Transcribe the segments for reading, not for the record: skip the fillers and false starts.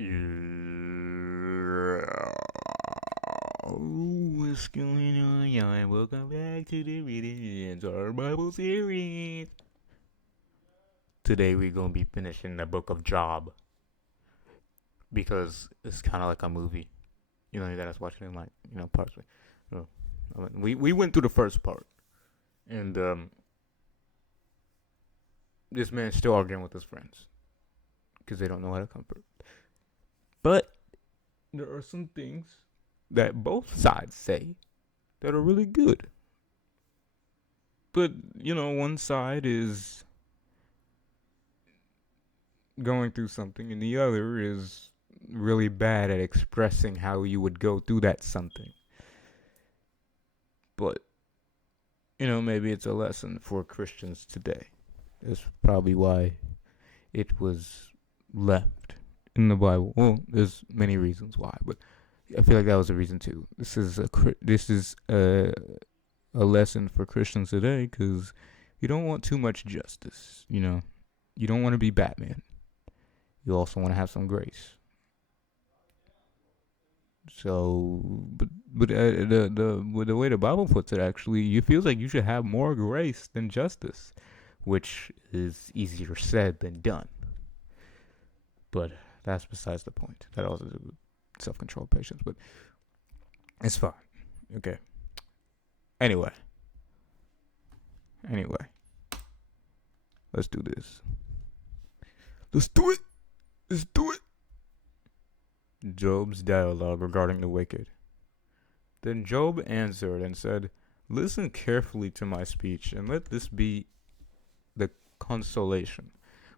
What's going on, y'all? And welcome back to the Reading our Bible series. Today we're gonna be finishing the book of Job because it's kind of like a movie. You gotta watch it in parts. We went through the first part, and this man's still arguing with his friends because they don't know how to comfort. But there are some things that both sides say that are really good. But, one side is going through something and the other is really bad at expressing how you would go through that something. But, maybe it's a lesson for Christians today. That's probably why it was left in the Bible. Well, there's many reasons why, but I feel like that was a reason too. This is a lesson for Christians today because you don't want too much justice. You don't want to be Batman. You also want to have some grace. So, but the way the Bible puts it, actually, it feels like you should have more grace than justice, which is easier said than done. But that's besides the point. That also is self-control, patience, but it's fine. Okay. Anyway, let's do this. Let's do it. Let's do it. Job's dialogue regarding the wicked. Then Job answered and said, "Listen carefully to my speech, and let this be the consolation.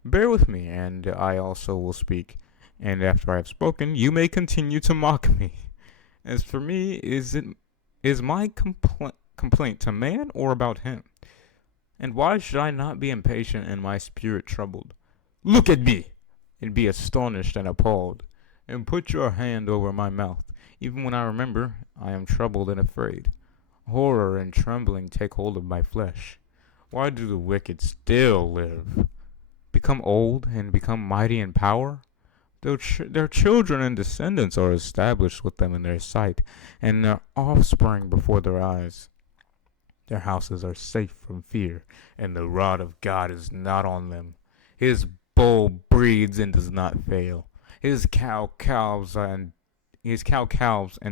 Bear with me, and I also will speak. And after I have spoken, you may continue to mock me. As for me, is my complaint to man or about him? And why should I not be impatient and my spirit troubled? Look at me, and be astonished and appalled, and put your hand over my mouth. Even when I remember, I am troubled and afraid. Horror and trembling take hold of my flesh. Why do the wicked still live? Become old and become mighty in power? Their children and descendants are established with them in their sight, and their offspring before their eyes. Their houses are safe from fear, and the rod of God is not on them. His bull breeds and does not fail. His cow calves and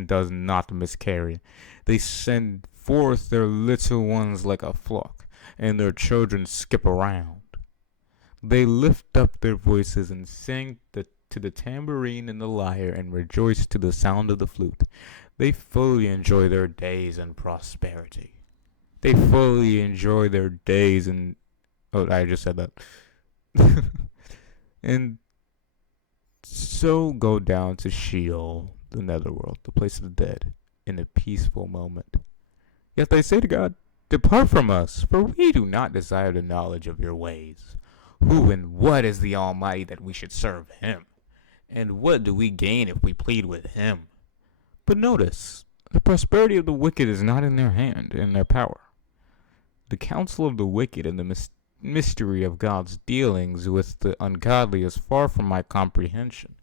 does not miscarry. They send forth their little ones like a flock, and their children skip around. They lift up their voices and sing to the tambourine and the lyre, and rejoice to the sound of the flute. They fully enjoy their days in prosperity. They fully enjoy their days in... Oh, I just said that. And so go down to Sheol, the netherworld, the place of the dead, in a peaceful moment. Yet they say to God, "Depart from us, for we do not desire the knowledge of your ways. Who and what is the Almighty that we should serve him? And what do we gain if we plead with him?" But notice, the prosperity of the wicked is not in their hand, in their power. The counsel of the wicked and the mystery of God's dealings with the ungodly is far from my comprehension.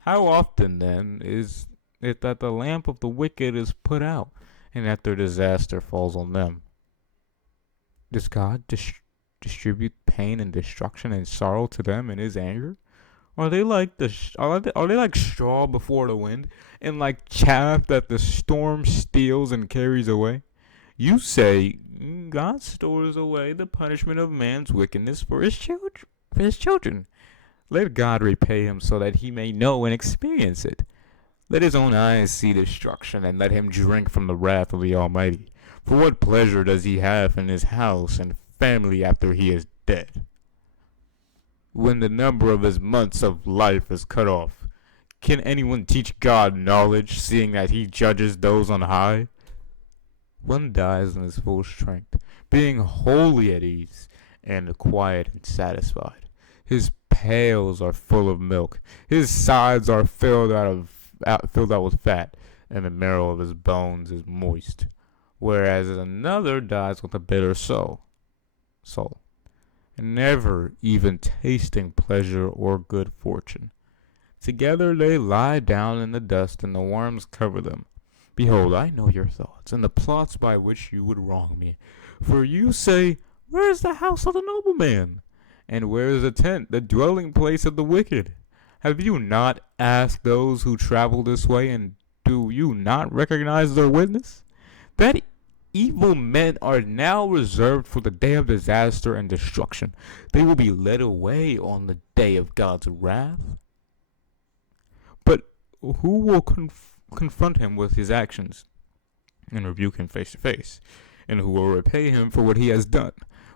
How often, then, is it that the lamp of the wicked is put out, and that their disaster falls on them? Does God distribute pain and destruction and sorrow to them in his anger? Are they like are they like straw before the wind, and like chaff that the storm steals and carries away? You say God stores away the punishment of man's wickedness for his children. Let God repay him so that he may know and experience it. Let his own eyes see destruction, and let him drink from the wrath of the Almighty. For what pleasure does he have in his house and family after he is dead? When the number of his months of life is cut off, can anyone teach God knowledge, seeing that he judges those on high? One dies in his full strength, being wholly at ease, and quiet and satisfied. His pails are full of milk, his sides are filled out with fat, and the marrow of his bones is moist. Whereas another dies with a bitter soul, never even tasting pleasure or good fortune. Together they lie down in the dust, and the worms cover them. Behold, I know your thoughts, and the plots by which you would wrong me. For you say, where is the house of the nobleman? And where is the tent, the dwelling place of the wicked? Have you not asked those who travel this way, and do you not recognize their witness? That evil men are now reserved for the day of disaster and destruction. They will be led away on the day of God's wrath. But who will confront him with his actions and rebuke him face to face? And who will repay him for what he has done?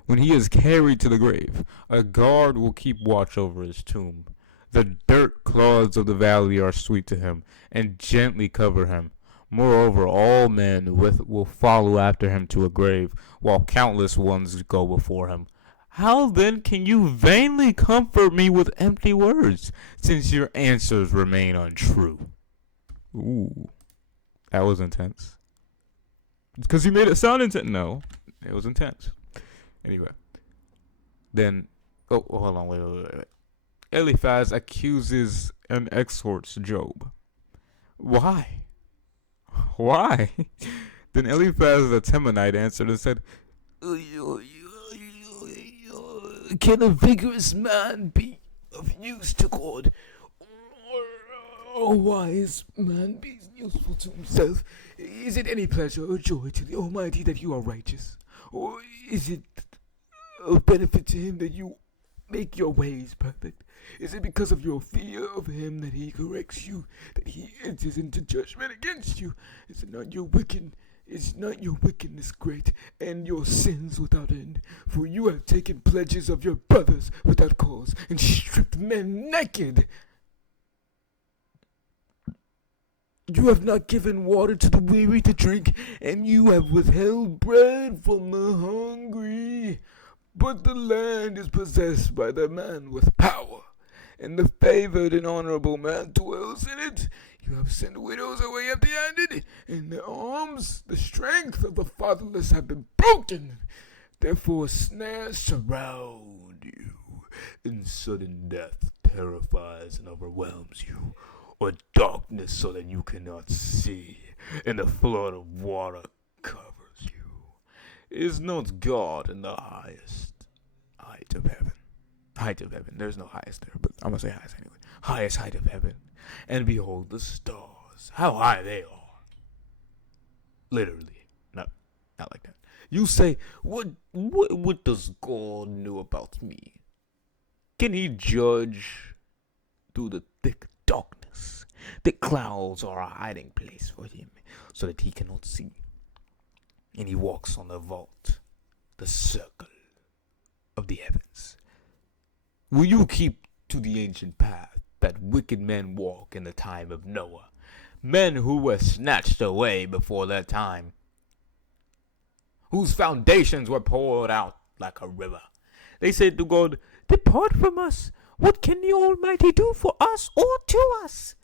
When he is carried to the grave, a guard will keep watch over his tomb. The dirt clods of the valley are sweet to him, and gently cover him. Moreover, all men will follow after him to a grave, while countless ones go before him. How then can you vainly comfort me with empty words, since your answers remain untrue? Ooh, that was intense. Because you made it sound intense. No, it was intense. Anyway, then, hold on, wait. Eliphaz accuses and exhorts Job. Why? Then Eliphaz the Temanite answered and said, can a vigorous man be of use to God? Or a wise man be useful to himself? Is it any pleasure or joy to the Almighty that you are righteous? Or is it of benefit to him that you make your ways perfect? Is it because of your fear of him that he corrects you, that he enters into judgment against you? Is not your wickedness great, and your sins without end? For you have taken pledges of your brothers without cause, and stripped men naked. You have not given water to the weary to drink, and you have withheld bread from the hungry. But the land is possessed by the man with power, and the favored and honorable man dwells in it. You have sent widows away empty-handed, and their arms, the strength of the fatherless, have been broken. Therefore snares surround you, and sudden death terrifies and overwhelms you, or darkness so that you cannot see, and a flood of water covers you. Is not God in the highest height of heaven? Height of heaven. There's no highest there, but I'm going to say highest anyway. Highest height of heaven. And behold the stars, how high they are. Literally. Not like that. You say, what does God know about me? Can he judge through the thick darkness? The clouds are a hiding place for him, so that he cannot see. And he walks on the vault, the circle of the heavens. Will you keep to the ancient path that wicked men walk in the time of Noah, men who were snatched away before their time, whose foundations were poured out like a river? They said to God, depart from us. What can the Almighty do for us or to us?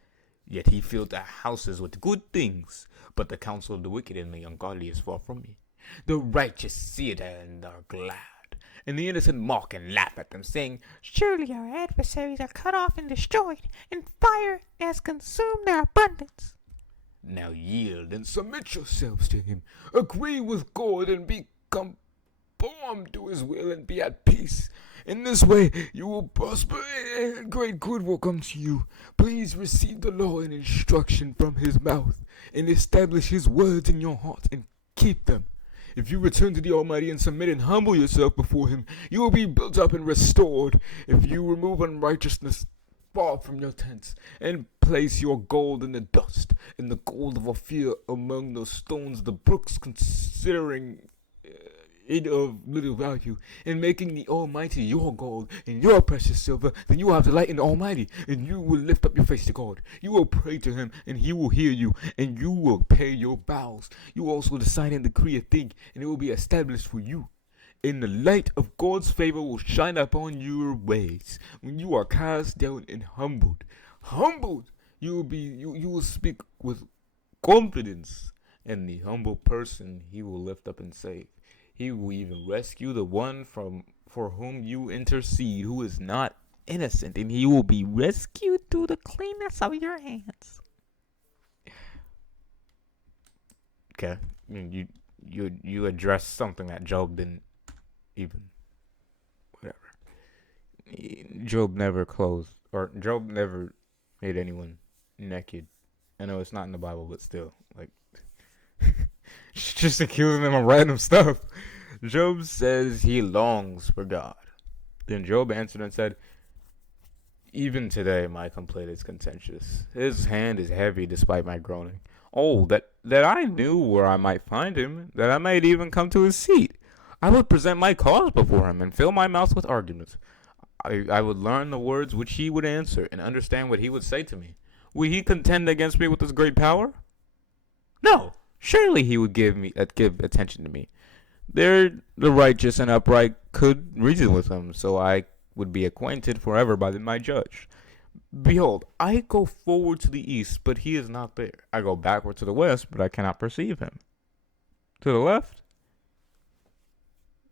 Yet he filled their houses with good things, but the counsel of the wicked and the ungodly is far from me. The righteous see it and are glad, and the innocent mock and laugh at them, saying, surely our adversaries are cut off and destroyed, and fire has consumed their abundance. Now yield and submit yourselves to him. Agree with God and be conformed to his will, and be at peace. In this way you will prosper, and great good will come to you. Please receive the law and instruction from his mouth, and establish his words in your heart, and keep them. If you return to the Almighty and submit and humble yourself before him, you will be built up and restored. If you remove unrighteousness far from your tents, and place your gold in the dust, and the gold of Ophir among the stones of the brooks, considering it of little value, and making the Almighty your gold and your precious silver, then you will have delight in the Almighty, and you will lift up your face to God. You will pray to him, and he will hear you, and you will pay your vows. You will also decide and decree a thing, and it will be established for you. And the light of God's favor will shine upon your ways. When you are cast down and humbled, you will speak with confidence, and the humble person he will lift up and save. He will even rescue the one for whom you intercede, who is not innocent, and he will be rescued through the cleanness of your hands. Okay, I mean, you address something that Job didn't even whatever. Job never closed, or Job never made anyone naked. I know it's not in the Bible, but still, like, just accusing them of random stuff. Job says he longs for God. Then Job answered and said, "Even today my complaint is contentious. His hand is heavy despite my groaning. Oh, that I knew where I might find him, that I might even come to his seat. I would present my cause before him and fill my mouth with arguments. I would learn the words which he would answer and understand what he would say to me. Would he contend against me with his great power? No. Surely he would give attention to me. There the righteous and upright could reason with him, so I would be acquainted forever by my judge. Behold, I go forward to the east, but he is not there. I go backward to the west, but I cannot perceive him. To the left,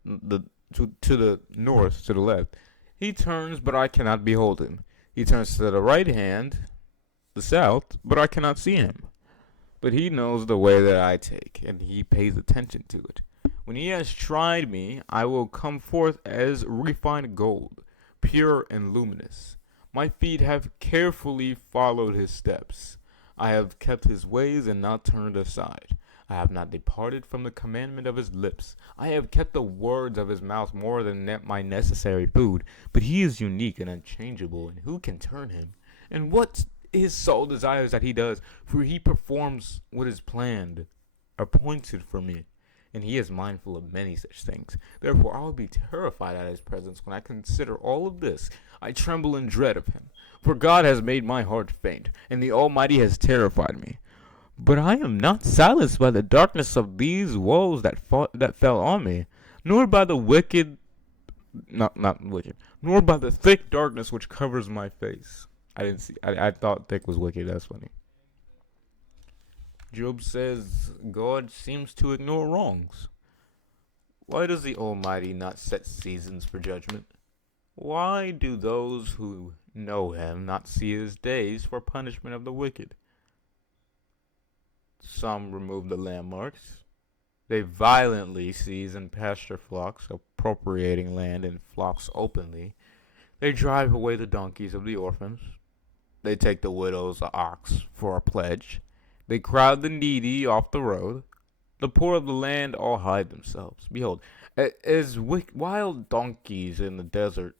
to the north, to the left. He turns, but I cannot behold him. He turns to the right hand, the south, but I cannot see him. But he knows the way that I take, and he pays attention to it. When he has tried me, I will come forth as refined gold, pure and luminous. My feet have carefully followed his steps. I have kept his ways and not turned aside. I have not departed from the commandment of his lips. I have kept the words of his mouth more than my necessary food. But he is unique and unchangeable, and who can turn him? And what his soul desires that he does, for he performs what is planned, appointed for me. And he is mindful of many such things. Therefore, I will be terrified at his presence when I consider all of this. I tremble in dread of him. For God has made my heart faint, and the Almighty has terrified me. But I am not silenced by the darkness of these woes that fell on me, nor by the wicked, not wicked, nor by the thick darkness which covers my face. I didn't see. I thought thick was wicked. That's funny. Job says God seems to ignore wrongs. Why does the Almighty not set seasons for judgment? Why do those who know him not see his days for punishment of the wicked? Some remove the landmarks. They violently seize and pasture flocks, appropriating land and flocks openly. They drive away the donkeys of the orphans. They take the widow's ox for a pledge. They crowd the needy off the road. The poor of the land all hide themselves. Behold, as wild donkeys in the desert,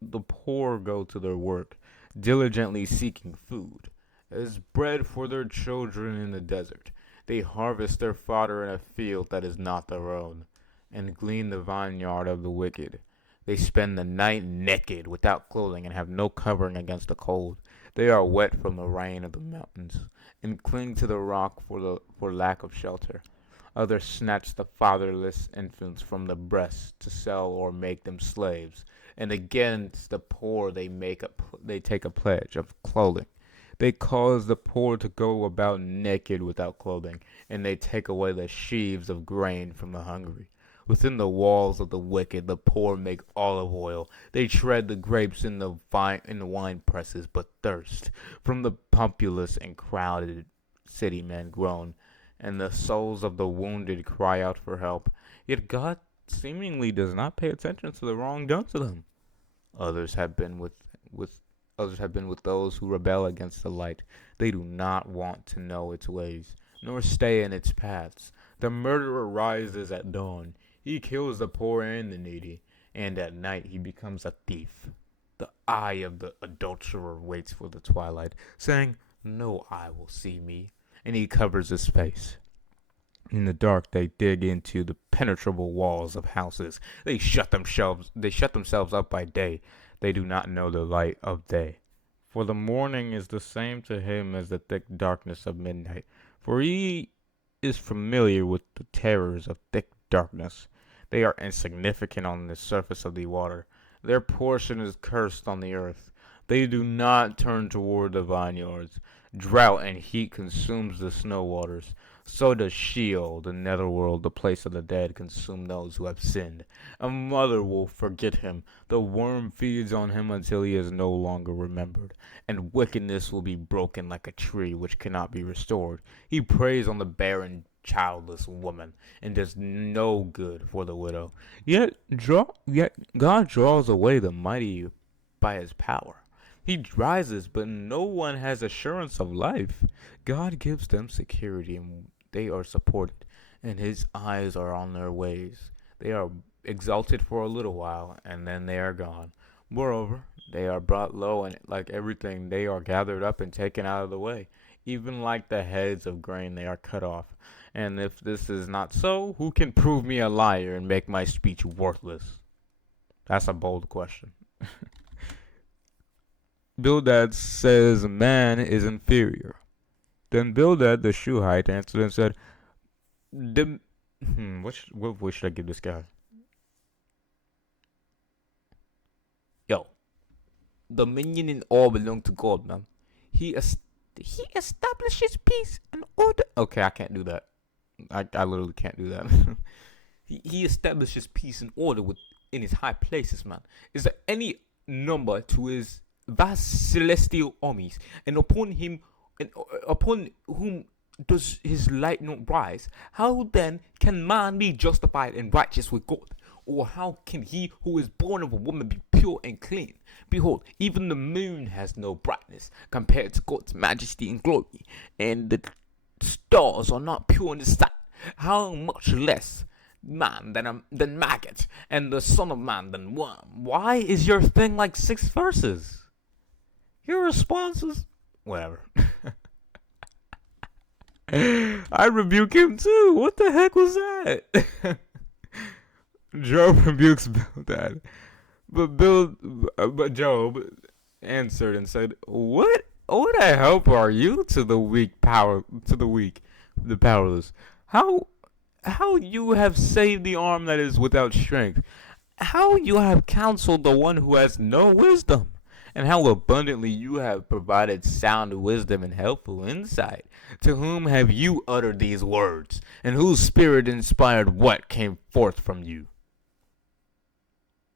the poor go to their work, diligently seeking food. As bread for their children in the desert, they harvest their fodder in a field that is not their own, and glean the vineyard of the wicked. They spend the night naked, without clothing, and have no covering against the cold. They are wet from the rain of the mountains, and cling to the rock for lack of shelter. Others snatch the fatherless infants from the breast to sell or make them slaves. And against the poor they take a pledge of clothing. They cause the poor to go about naked without clothing, and they take away the sheaves of grain from the hungry. Within the walls of the wicked, the poor make olive oil. They tread the grapes in the wine presses, but thirst. From the populous and crowded city men groan, and the souls of the wounded cry out for help. Yet God seemingly does not pay attention to the wrong done to them. Others have been with Others have been with those who rebel against the light. They do not want to know its ways, nor stay in its paths. The murderer rises at dawn. He kills the poor and the needy, and at night he becomes a thief. The eye of the adulterer waits for the twilight, saying, "No eye will see me," and he covers his face. In the dark they dig into the penetrable walls of houses. They shut themselves up by day. They do not know the light of day. For the morning is the same to him as the thick darkness of midnight. For he is familiar with the terrors of thick darkness. They are insignificant on the surface of the water. Their portion is cursed on the earth. They do not turn toward the vineyards. Drought and heat consumes the snow waters. So does Sheol, the netherworld, the place of the dead, consume those who have sinned. A mother will forget him. The worm feeds on him until he is no longer remembered. And wickedness will be broken like a tree which cannot be restored. He preys on the barren, childless woman, and does no good for the widow. Yet God draws away the mighty by his power. He rises, but no one has assurance of life. God gives them security, and they are supported, and his eyes are on their ways. They are exalted for a little while, and then they are gone. Moreover, they are brought low, and like everything, they are gathered up and taken out of the way. Even like the heads of grain, they are cut off. And if this is not so, who can prove me a liar and make my speech worthless? That's a bold question. Bildad says man is inferior. Then Bildad the Shuhite answered and said, what voice should I give this guy? Yo, dominion and all belong to God, man. He establishes peace and order. Okay, I can't do that. I literally can't do that. he establishes peace and order in his high places, man. Is there any number to his vast celestial armies, and upon whom does his light not rise? How then can man be justified and righteous with God? Or how can he who is born of a woman be pure and clean? Behold, even the moon has no brightness compared to God's majesty and glory, and the stars are not pure in his sight. How much less man than maggot, and the son of man than worm? Why is your thing like 6 verses? Your responses, whatever. I rebuke him too. What the heck was that? Job rebukes Bildad, but Job answered and said, "What a help are you to the the powerless? How you have saved the arm that is without strength? How you have counseled the one who has no wisdom? And how abundantly you have provided sound wisdom and helpful insight. To whom have you uttered these words, and whose spirit inspired what came forth from you?"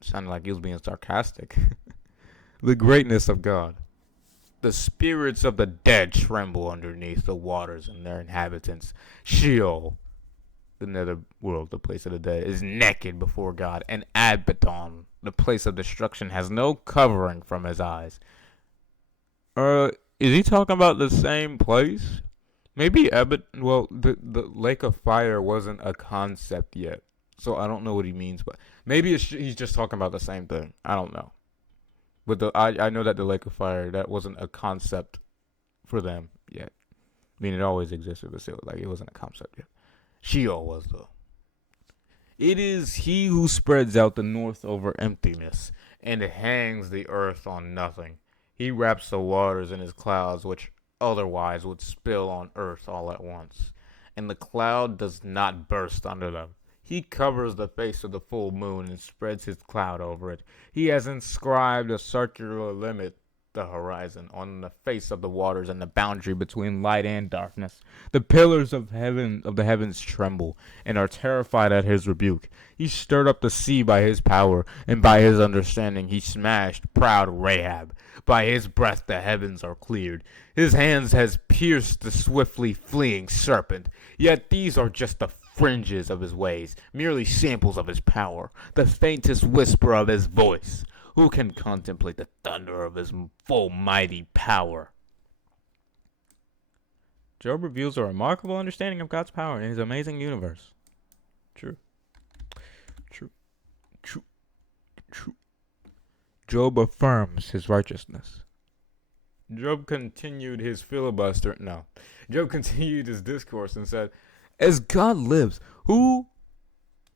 Sounded like he was being sarcastic. The greatness of God. The spirits of the dead tremble underneath the waters and their inhabitants. Sheol, the nether world, the place of the dead, is naked before God, and Abaddon, the place of destruction, has no covering from his eyes. Is he talking about the same place? Maybe the lake of fire wasn't a concept yet, so I don't know what he means, but maybe he's just talking about the same thing. I don't know. But I know that the lake of fire, that wasn't a concept for them yet. I mean, it always existed, but still, like, it wasn't a concept yet. Sheol was, though. It is he who spreads out the north over emptiness, and hangs the earth on nothing. He wraps the waters in his clouds, which otherwise would spill on earth all at once, and the cloud does not burst under them. He covers the face of the full moon and spreads his cloud over it. He has inscribed a circular limit, the horizon, on the face of the waters and the boundary between light and darkness. The pillars of the heavens tremble and are terrified at his rebuke. He stirred up the sea by his power, and by his understanding he smashed proud Rahab. By his breath the heavens are cleared. His hands has pierced the swiftly fleeing serpent. Yet these are just the fringes of his ways, merely samples of his power, the faintest whisper of his voice. Who can contemplate the thunder of his full mighty power? Job reveals a remarkable understanding of God's power in his amazing universe. True. Job affirms his righteousness. Job continued his discourse and said, "As God lives, who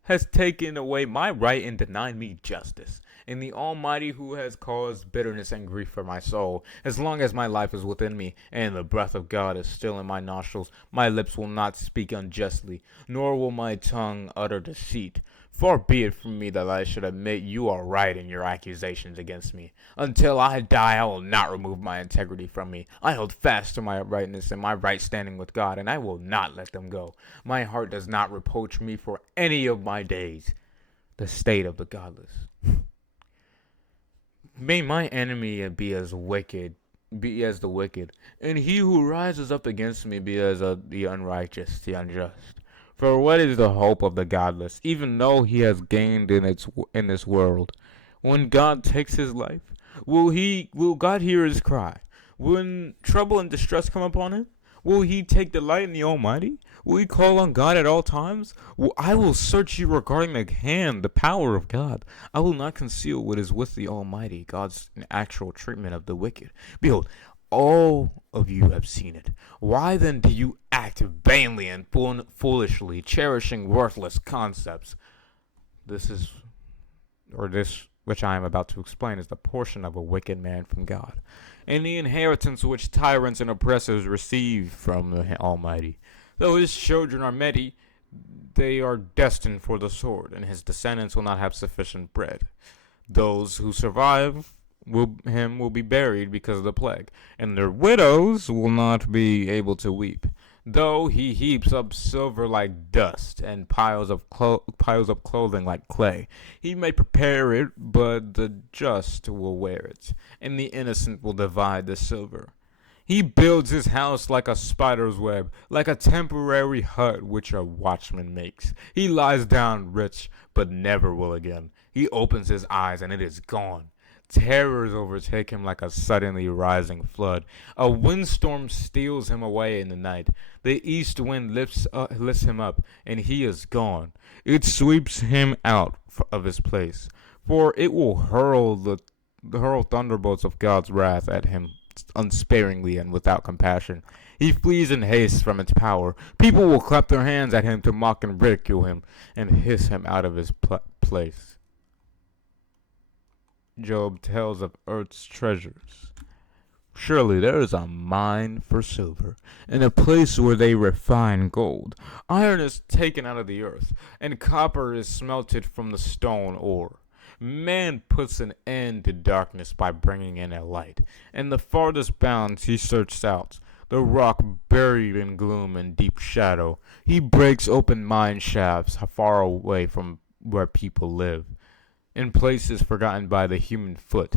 has taken away my right and denied me justice, and the Almighty who has caused bitterness and grief for my soul. As long as my life is within me, and the breath of God is still in my nostrils, my lips will not speak unjustly, nor will my tongue utter deceit. Far be it from me that I should admit you are right in your accusations against me. Until I die, I will not remove my integrity from me. I hold fast to my uprightness and my right standing with God, and I will not let them go. My heart does not reproach me for any of my days. The state of the godless. May my enemy be as the wicked, and he who rises up against me be as the unrighteous, the unjust. For what is the hope of the godless, even though he has gained in this world? When God takes his life, will God hear his cry? When trouble and distress come upon him, will he take delight in the Almighty? Will he call on God at all times? I will search you regarding the power of God. I will not conceal what is with the Almighty, God's actual treatment of the wicked. Behold, all of you have seen it. Why then do you act vainly and foolishly, cherishing worthless concepts? This which I am about to explain is the portion of a wicked man from God, and the inheritance which tyrants and oppressors receive from the Almighty. Though his children are many, they are destined for the sword, and his descendants will not have sufficient bread. Those who survive will be buried because of the plague, and their widows will not be able to weep. Though he heaps up silver like dust and piles up clothing like clay, he may prepare it, but the just will wear it, and the innocent will divide the silver. He builds his house like a spider's web, like a temporary hut which a watchman makes. He lies down rich, but never will again. He opens his eyes, and it is gone. Terrors overtake him like a suddenly rising flood. A windstorm steals him away in the night. The east wind lifts him up, and he is gone. It sweeps him out of his place, for it will hurl thunderbolts of God's wrath at him unsparingly and without compassion. He flees in haste from its power. People will clap their hands at him to mock and ridicule him and hiss him out of his place. Job tells of earth's treasures. Surely there is a mine for silver, and a place where they refine gold. Iron is taken out of the earth, and copper is smelted from the stone ore. Man puts an end to darkness by bringing in a light, and the farthest bounds he searches out, the rock buried in gloom and deep shadow. He breaks open mine shafts far away from where people live, in places forgotten by the human foot.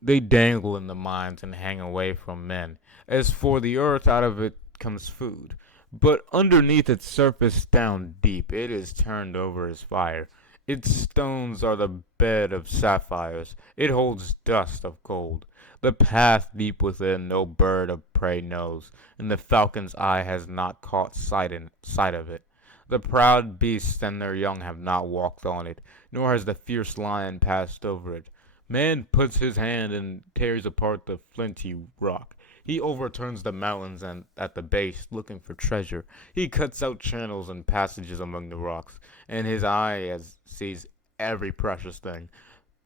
They dangle in the mines and hang away from men. As for the earth, out of it comes food. But underneath its surface down deep, it is turned over as fire. Its stones are the bed of sapphires. It holds dust of gold. The path deep within no bird of prey knows, and the falcon's eye has not caught sight of it. The proud beasts and their young have not walked on it, nor has the fierce lion passed over it. Man puts his hand and tears apart the flinty rock. He overturns the mountains and at the base, looking for treasure. He cuts out channels and passages among the rocks, and his eye sees every precious thing.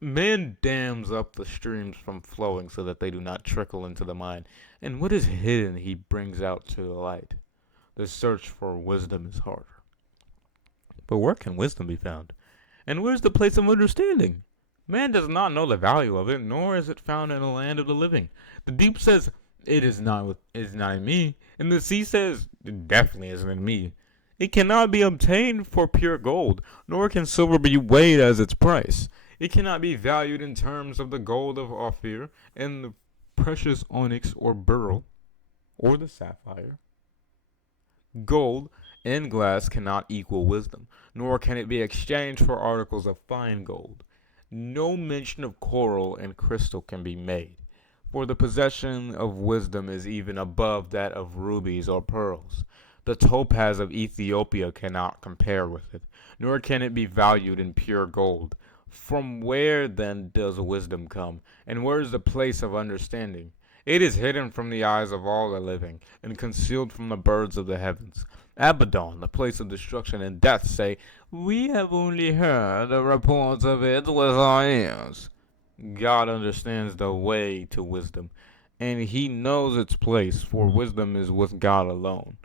Man dams up the streams from flowing so that they do not trickle into the mine, and what is hidden he brings out to the light. The search for wisdom is harder. But where can wisdom be found? And where is the place of understanding? Man does not know the value of it, nor is it found in the land of the living. The deep says, it is not in me, and the sea says, it definitely isn't in me. It cannot be obtained for pure gold, nor can silver be weighed as its price. It cannot be valued in terms of the gold of Ophir, and the precious onyx or beryl, or the sapphire. Gold and glass cannot equal wisdom, nor can it be exchanged for articles of fine gold. No mention of coral and crystal can be made, for the possession of wisdom is even above that of rubies or pearls. The topaz of Ethiopia cannot compare with it, nor can it be valued in pure gold. From where then does wisdom come, and where is the place of understanding? It is hidden from the eyes of all the living, and concealed from the birds of the heavens. Abaddon, the place of destruction and death, say, we have only heard the reports of it with our ears. God understands the way to wisdom, and he knows its place, for wisdom is with God alone.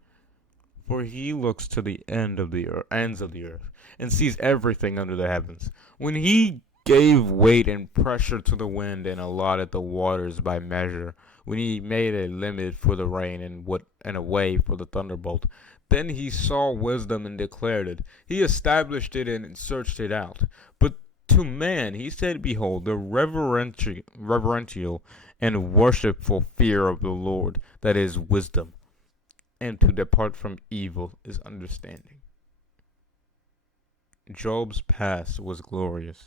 For he looks to the ends of the earth, and sees everything under the heavens. When he gave weight and pressure to the wind, and allotted the waters by measure, when he made a limit for the rain, and a way for the thunderbolt, then he saw wisdom and declared it. He established it and searched it out. But to man he said, Behold, the reverential and worshipful fear of the Lord, that is wisdom, and to depart from evil is understanding. Job's past was glorious.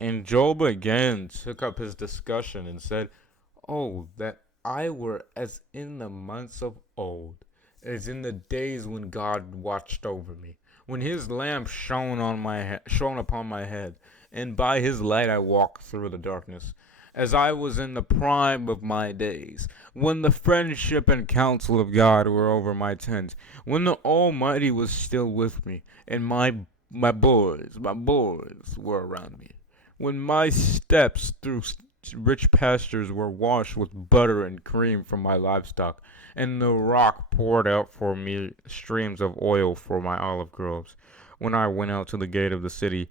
And Job again took up his discussion and said, Oh, that I were as in the months of old, as in the days when God watched over me, when his lamp shone upon my head, and by his light I walked through the darkness, as I was in the prime of my days, when the friendship and counsel of God were over my tent, when the Almighty was still with me, and my boys were around me, when my steps through rich pastures were washed with butter and cream from my livestock, and the rock poured out for me streams of oil for my olive groves. When I went out to the gate of the city,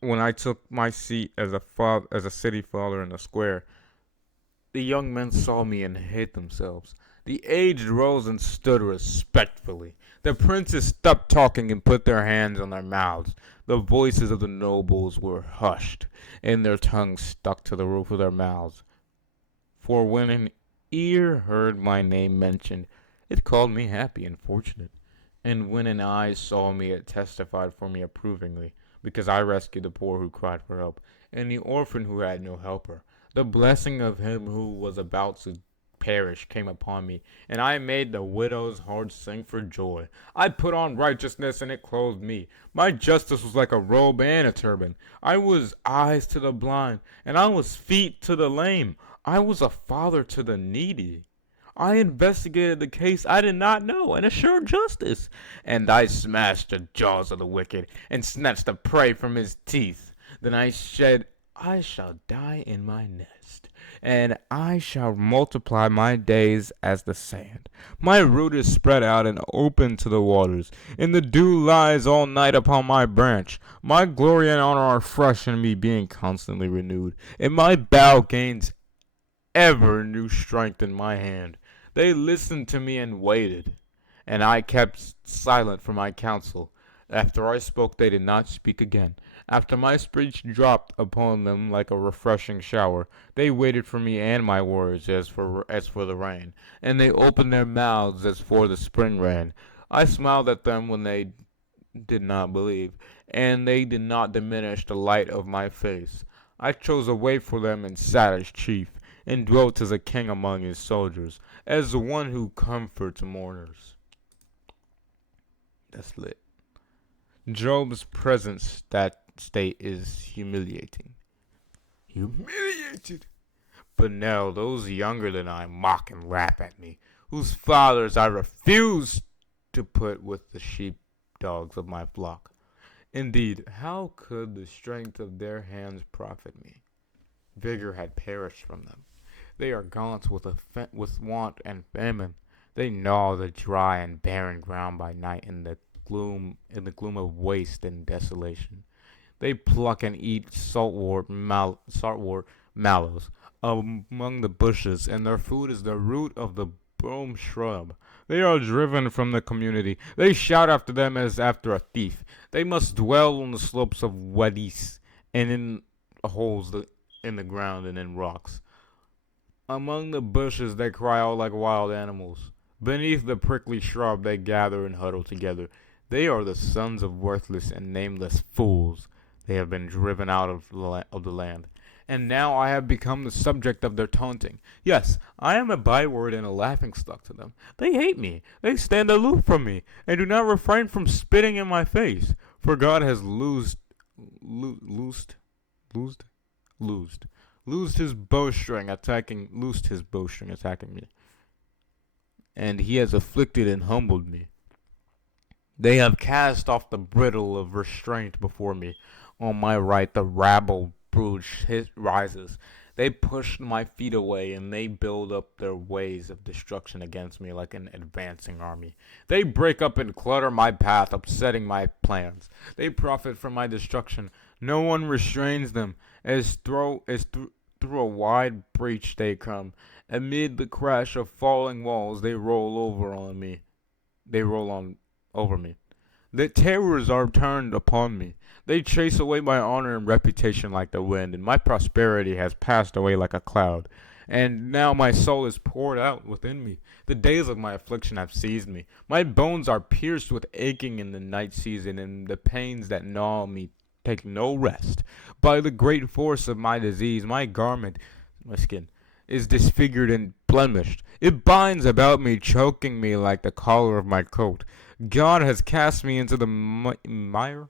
when I took my seat as a city father in the square, the young men saw me and hid themselves. The aged rose and stood respectfully. The princes stopped talking and put their hands on their mouths. The voices of the nobles were hushed, and their tongues stuck to the roof of their mouths. For when an ear heard my name mentioned, it called me happy and fortunate. And when an eye saw me, it testified for me approvingly, because I rescued the poor who cried for help, and the orphan who had no helper. The blessing of him who was about to perish came upon me, and I made the widow's heart sing for joy. I put on righteousness, and it clothed me. My justice was like a robe and a turban. I was eyes to the blind, and I was feet to the lame. I was a father to the needy. I investigated the case I did not know, and assured justice. And I smashed the jaws of the wicked, and snatched the prey from his teeth. Then I said, I shall die in my nest, and I shall multiply my days as the sand. My root is spread out and open to the waters, and the dew lies all night upon my branch. My glory and honor are fresh in me, being constantly renewed, and my bow gains ever new strength in my hand. They listened to me and waited, and I kept silent for my counsel. After I spoke, they did not speak again. After my speech dropped upon them like a refreshing shower, they waited for me and my words as for the rain, and they opened their mouths as for the spring rain. I smiled at them when they did not believe, and they did not diminish the light of my face. I chose a way for them and sat as chief, and dwelt as a king among his soldiers, as the one who comforts mourners. That's lit. Job's present state is humiliating. Humiliated! But now those younger than I mock and laugh at me, whose fathers I refuse to put with the sheep-dogs of my flock. Indeed, how could the strength of their hands profit me? Vigor had perished from them. They are gaunt with want and famine. They gnaw the dry and barren ground by night in the gloom of waste and desolation. They pluck and eat saltwort mallows among the bushes, and their food is the root of the broom shrub. They are driven from the community. They shout after them as after a thief. They must dwell on the slopes of wadis, and in holes in the ground and in rocks. Among the bushes they cry out like wild animals. Beneath the prickly shrub they gather and huddle together. They are the sons of worthless and nameless fools. They have been driven out of the land. And now I have become the subject of their taunting. Yes, I am a byword and a laughingstock to them. They hate me. They stand aloof from me, and do not refrain from spitting in my face. For God has loosed loosed his bowstring attacking me, and he has afflicted and humbled me. They have cast off the bridle of restraint before me. On my right the rabble rises. They push my feet away and they build up their ways of destruction against me like an advancing army. They break up and clutter my path, upsetting my plans. They profit from my destruction. No one restrains them. Through a wide breach they come. Amid the crash of falling walls, They roll on over me. The terrors are turned upon me. They chase away my honor and reputation like the wind, and my prosperity has passed away like a cloud. And now my soul is poured out within me. The days of my affliction have seized me. My bones are pierced with aching in the night season, and the pains that gnaw me take no rest. By the great force of my disease, my skin, is disfigured and blemished. It binds about me, choking me like the collar of my coat. God has cast me into the mire,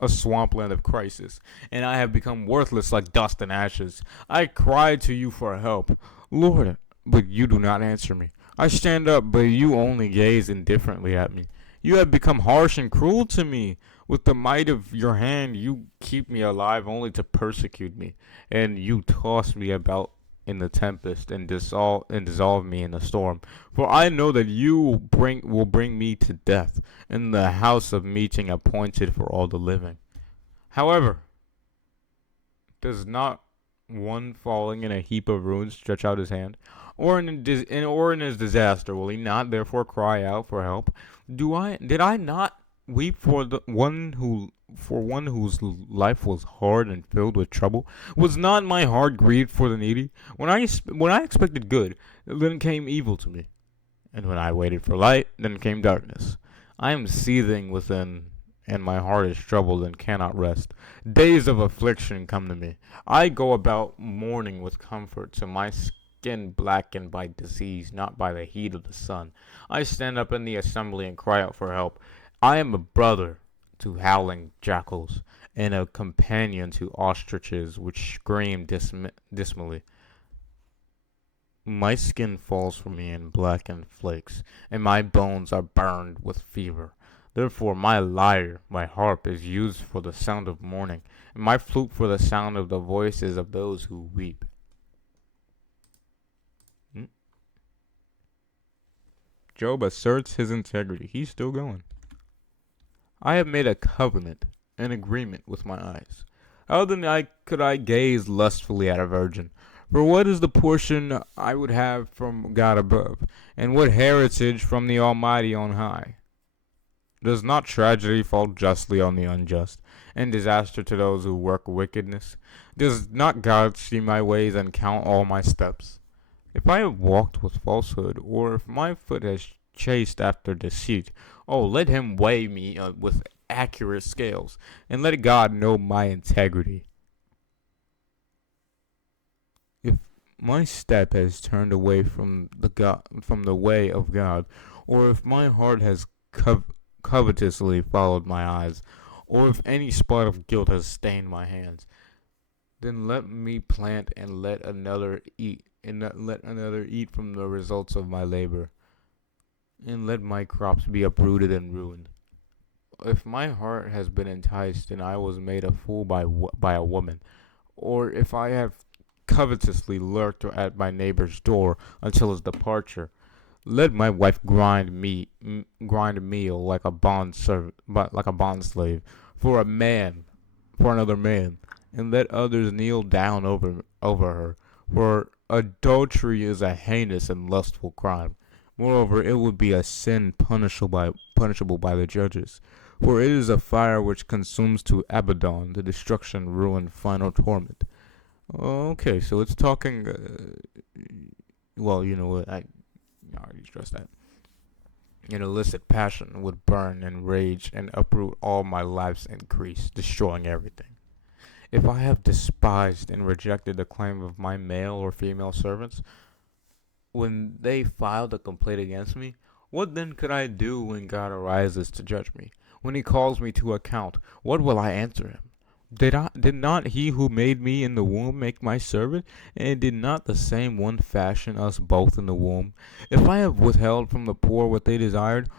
a swampland of crisis, and I have become worthless like dust and ashes. I cry to you for help, Lord, but you do not answer me. I stand up, but you only gaze indifferently at me. You have become harsh and cruel to me. With the might of your hand, you keep me alive only to persecute me, and you toss me about in the tempest and dissolve me in the storm. For I know that you will bring me to death in the house of meeting appointed for all the living. However, does not one falling in a heap of ruins stretch out his hand? Or in his disaster, will he not therefore cry out for help? Did I not weep for one whose life was hard and filled with trouble? Was not my heart grieved for the needy? When I expected good, then came evil to me, and when I waited for light, then came darkness. I am seething within, and my heart is troubled and cannot rest. Days of affliction come to me. I go about mourning with comfort, so my skin blackened by disease, not by the heat of the sun. I stand up in the assembly and cry out for help. I am a brother to howling jackals, and a companion to ostriches which scream dismally. My skin falls from me in blackened flakes, and my bones are burned with fever. Therefore my lyre, my harp, is used for the sound of mourning, and my flute for the sound of the voices of those who weep. Hmm? Job asserts his integrity. He's still going. I have made a covenant, an agreement with my eyes. How then could I gaze lustfully at a virgin? For what is the portion I would have from God above, and what heritage from the Almighty on high? Does not tragedy fall justly on the unjust, and disaster to those who work wickedness? Does not God see my ways and count all my steps? If I have walked with falsehood, or if my foot has chased after deceit, oh, let him weigh me with accurate scales, and let God know my integrity. If my step has turned away from the way of God, or if my heart has covetously followed my eyes, or if any spot of guilt has stained my hands, then let me plant and let another eat, from the results of my labor, and let my crops be uprooted and ruined. If my heart has been enticed and I was made a fool by a woman, or if I have covetously lurked at my neighbor's door until his departure, let my wife grind a meal like a bond slave for another man, and let others kneel down over her. For adultery is a heinous and lustful crime. Moreover, it would be a sin punishable by the judges. For it is a fire which consumes to Abaddon, the destruction, ruin, final torment. Okay, so it's talking. Well, you know what? I already stressed that. An illicit passion would burn and rage and uproot all my life's increase, destroying everything. If I have despised and rejected the claim of my male or female servants, when they filed a complaint against me, what then could I do when God arises to judge me? When he calls me to account, what will I answer him? Did not he who made me in the womb make my servant? And did not the same one fashion us both in the womb? If I have withheld from the poor what they desired,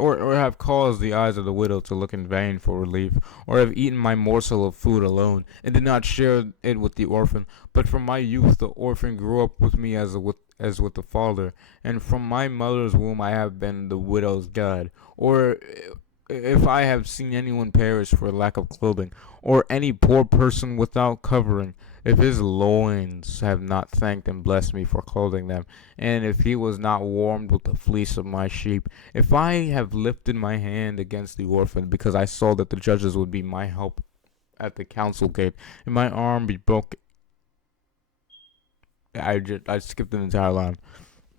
or have caused the eyes of the widow to look in vain for relief, or have eaten my morsel of food alone, and did not share it with the orphan. But from my youth the orphan grew up with me as with the father, and from my mother's womb I have been the widow's God. Or if I have seen anyone perish for lack of clothing, or any poor person without covering, if his loins have not thanked and blessed me for clothing them, and if he was not warmed with the fleece of my sheep, if I have lifted my hand against the orphan, because I saw that the judges would be my help at the council gate, and my arm be broken. I skipped an entire line.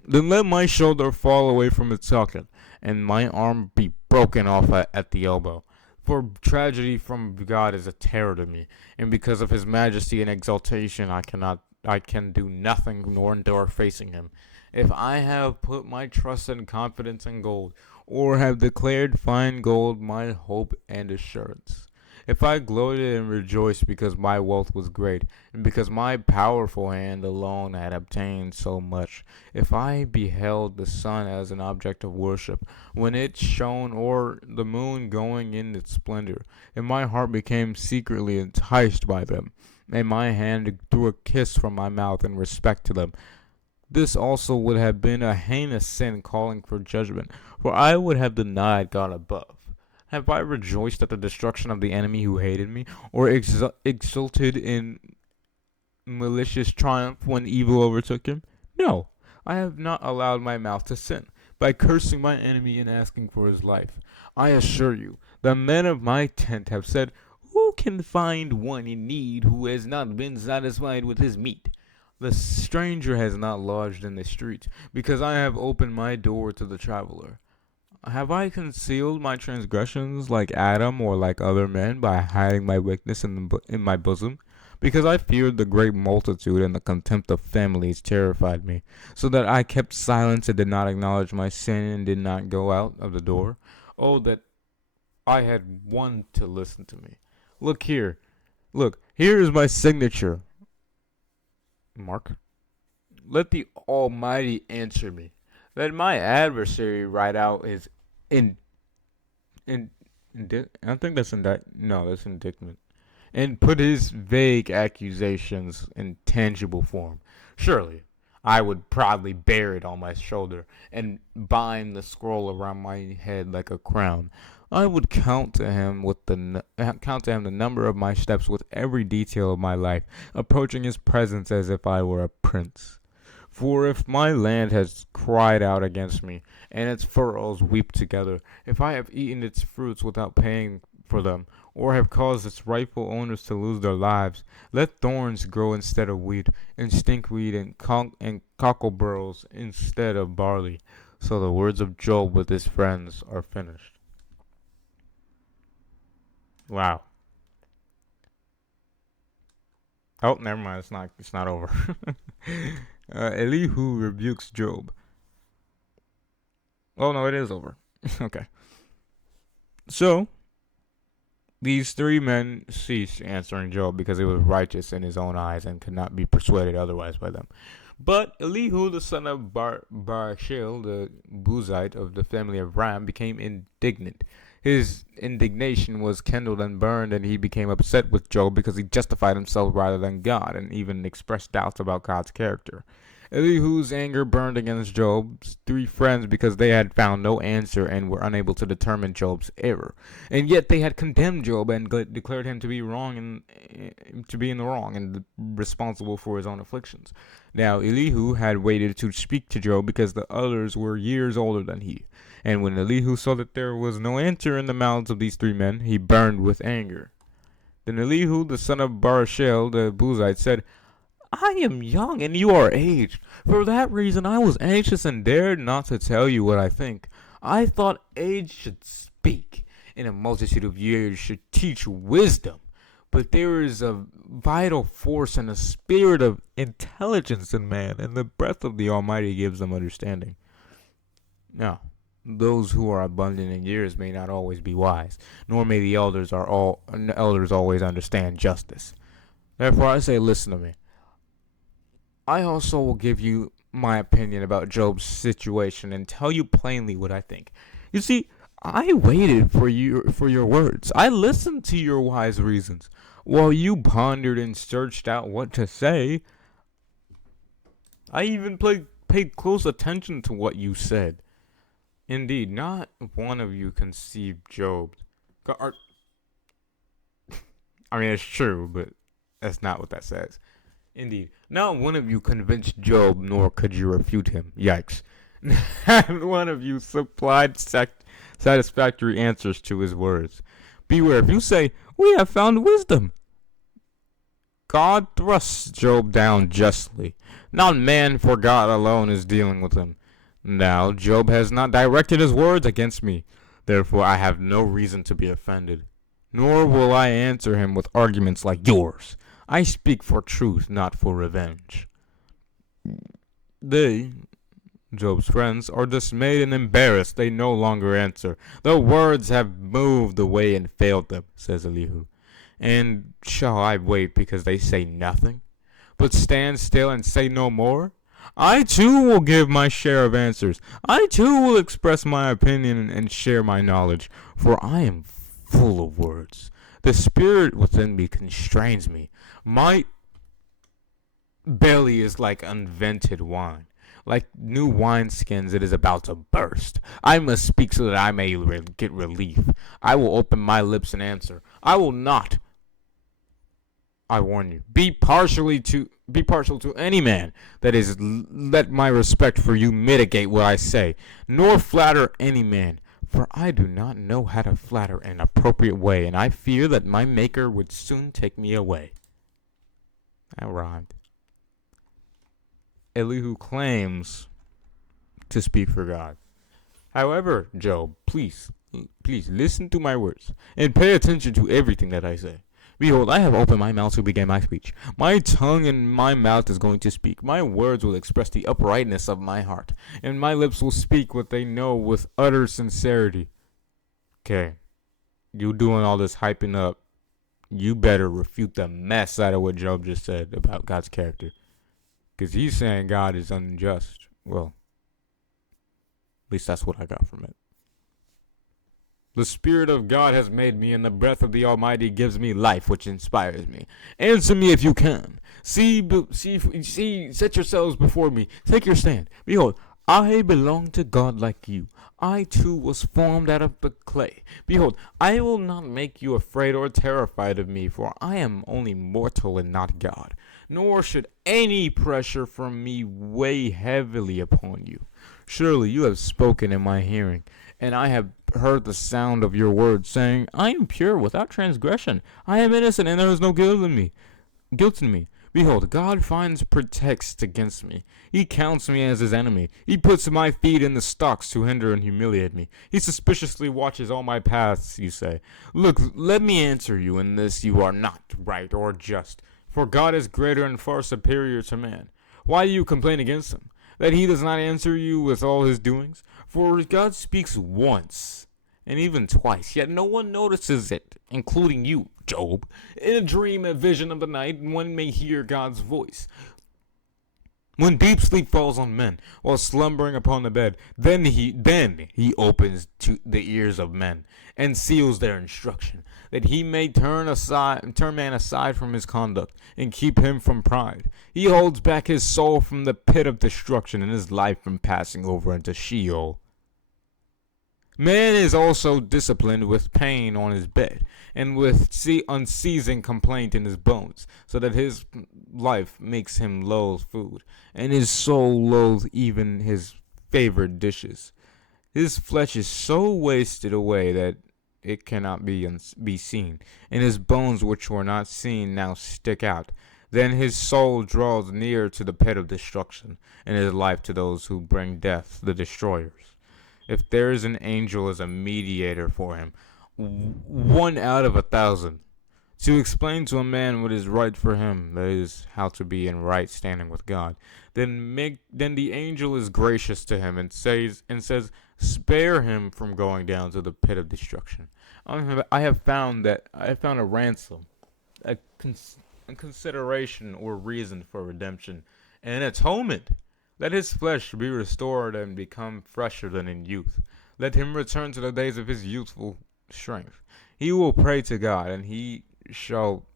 Then let my shoulder fall away from its socket, and my arm be broken off at the elbow. For tragedy from God is a terror to me, and because of his majesty and exaltation I can do nothing nor endure facing him. If I have put my trust and confidence in gold, or have declared fine gold my hope and assurance, if I gloated and rejoiced because my wealth was great, and because my powerful hand alone had obtained so much, if I beheld the sun as an object of worship, when it shone, or the moon going in its splendor, and my heart became secretly enticed by them, and my hand threw a kiss from my mouth in respect to them, this also would have been a heinous sin calling for judgment, for I would have denied God above. Have I rejoiced at the destruction of the enemy who hated me, or exulted in malicious triumph when evil overtook him? No, I have not allowed my mouth to sin, by cursing my enemy and asking for his life. I assure you, the men of my tent have said, who can find one in need who has not been satisfied with his meat? The stranger has not lodged in the streets, because I have opened my door to the traveler. Have I concealed my transgressions like Adam or like other men by hiding my weakness in my bosom? Because I feared the great multitude and the contempt of families terrified me, so that I kept silence and did not acknowledge my sin and did not go out of the door. Oh, that I had one to listen to me. Look here. Look, here is my signature. Mark. Let the Almighty answer me. Let my adversary write out his I think that's that's indictment, and put his vague accusations in tangible form. Surely, I would proudly bear it on my shoulder and bind the scroll around my head like a crown. I would count to him the number of my steps with every detail of my life, approaching his presence as if I were a prince. For if my land has cried out against me, and its furrows weep together, if I have eaten its fruits without paying for them, or have caused its rightful owners to lose their lives, let thorns grow instead of wheat, and stinkweed and cockleburrs instead of barley. So the words of Job with his friends are finished. Wow. Oh, never mind. It's not over. Elihu rebukes Job. Oh no, it is over. Okay. So these three men ceased answering Job because he was righteous in his own eyes and could not be persuaded otherwise by them. But Elihu, the son of Barachel, the Buzite of the family of Ram, became indignant. His indignation was kindled and burned, and he became upset with Job because he justified himself rather than God, and even expressed doubts about God's character. Elihu's anger burned against Job's three friends because they had found no answer and were unable to determine Job's error, and yet they had condemned Job and declared him to be wrong and to be in the wrong and responsible for his own afflictions. Now Elihu had waited to speak to Job because the others were years older than he, and when Elihu saw that there was no answer in the mouths of these three men, he burned with anger. Then Elihu, the son of Barachel, the Buzite, said, I am young and you are aged. For that reason I was anxious and dared not to tell you what I think. I thought age should speak, and a multitude of years should teach wisdom. But there is a vital force and a spirit of intelligence in man, and the breath of the Almighty gives them understanding. Now, those who are abundant in years may not always be wise, nor may the elders always understand justice. Therefore I say, listen to me. I also will give you my opinion about Job's situation and tell you plainly what I think. You see, I waited for your words. I listened to your wise reasons. While you pondered and searched out what to say, I even paid close attention to what you said. Indeed, not one of you conceived Job. I mean, it's true, but that's not what that says. Indeed, not one of you convinced Job, nor could you refute him. Yikes. Not one of you supplied satisfactory answers to his words. Beware, if you say, "We have found wisdom," God thrusts Job down justly. Not man, for God alone is dealing with him. Now, Job has not directed his words against me. Therefore, I have no reason to be offended. Nor will I answer him with arguments like yours. I speak for truth, not for revenge. They, Job's friends, are dismayed and embarrassed. They no longer answer. The words have moved away and failed them, says Elihu. And shall I wait because they say nothing, but stand still and say no more? I too will give my share of answers. I too will express my opinion and share my knowledge, for I am full of words. The spirit within me constrains me. My belly is like unvented wine. Like new wineskins, it is about to burst. I must speak so that I may get relief. I will open my lips and answer. I will not, I warn you, be partial to any man. That is, let my respect for you mitigate what I say, nor flatter any man. For I do not know how to flatter in an appropriate way, and I fear that my Maker would soon take me away. That rhymed. Elihu claims to speak for God. However, Job, please listen to my words, and pay attention to everything that I say. Behold, I have opened my mouth to begin my speech. My tongue and my mouth is going to speak. My words will express the uprightness of my heart, and my lips will speak what they know with utter sincerity. Okay, you doing all this hyping up, you better refute the mess out of what Job just said about God's character. Because he's saying God is unjust. Well, at least that's what I got from it. The Spirit of God has made me, and the breath of the Almighty gives me life, which inspires me. Answer me if you can. See, set yourselves before me. Take your stand. Behold, I belong to God like you. I too was formed out of the clay. Behold, I will not make you afraid or terrified of me, for I am only mortal and not God. Nor should any pressure from me weigh heavily upon you. Surely you have spoken in my hearing, and I have heard the sound of your words, saying, I am pure without transgression. I am innocent, and there is no guilt in me. Behold, God finds pretext against me. He counts me as his enemy. He puts my feet in the stocks to hinder and humiliate me. He suspiciously watches all my paths, you say. Look, let me answer you in this: you are not right or just, for God is greater and far superior to man. Why do you complain against him? That he does not answer you with all his doings? For God speaks once, and even twice, yet no one notices it, including you, Job. In a dream, a vision of the night, one may hear God's voice. When deep sleep falls on men, while slumbering upon the bed, then he opens to the ears of men, and seals their instruction, that he may turn man aside from his conduct, and keep him from pride. He holds back his soul from the pit of destruction, and his life from passing over into Sheol. Man is also disciplined with pain on his bed, and with unceasing complaint in his bones, so that his life makes him loathe food, and his soul loathe even his favored dishes. His flesh is so wasted away that it cannot be seen, and his bones which were not seen now stick out. Then his soul draws near to the pit of destruction, and his life to those who bring death, the destroyers. If there is an angel as a mediator for him, 1 out of 1,000, to explain to a man what is right for him, that is, how to be in right standing with God, then the angel is gracious to him and says, spare him from going down to the pit of destruction. I have found a ransom, a consideration or reason for redemption, and an atonement. Let his flesh be restored and become fresher than in youth. Let him return to the days of his youthful strength. He will pray to God, and he shall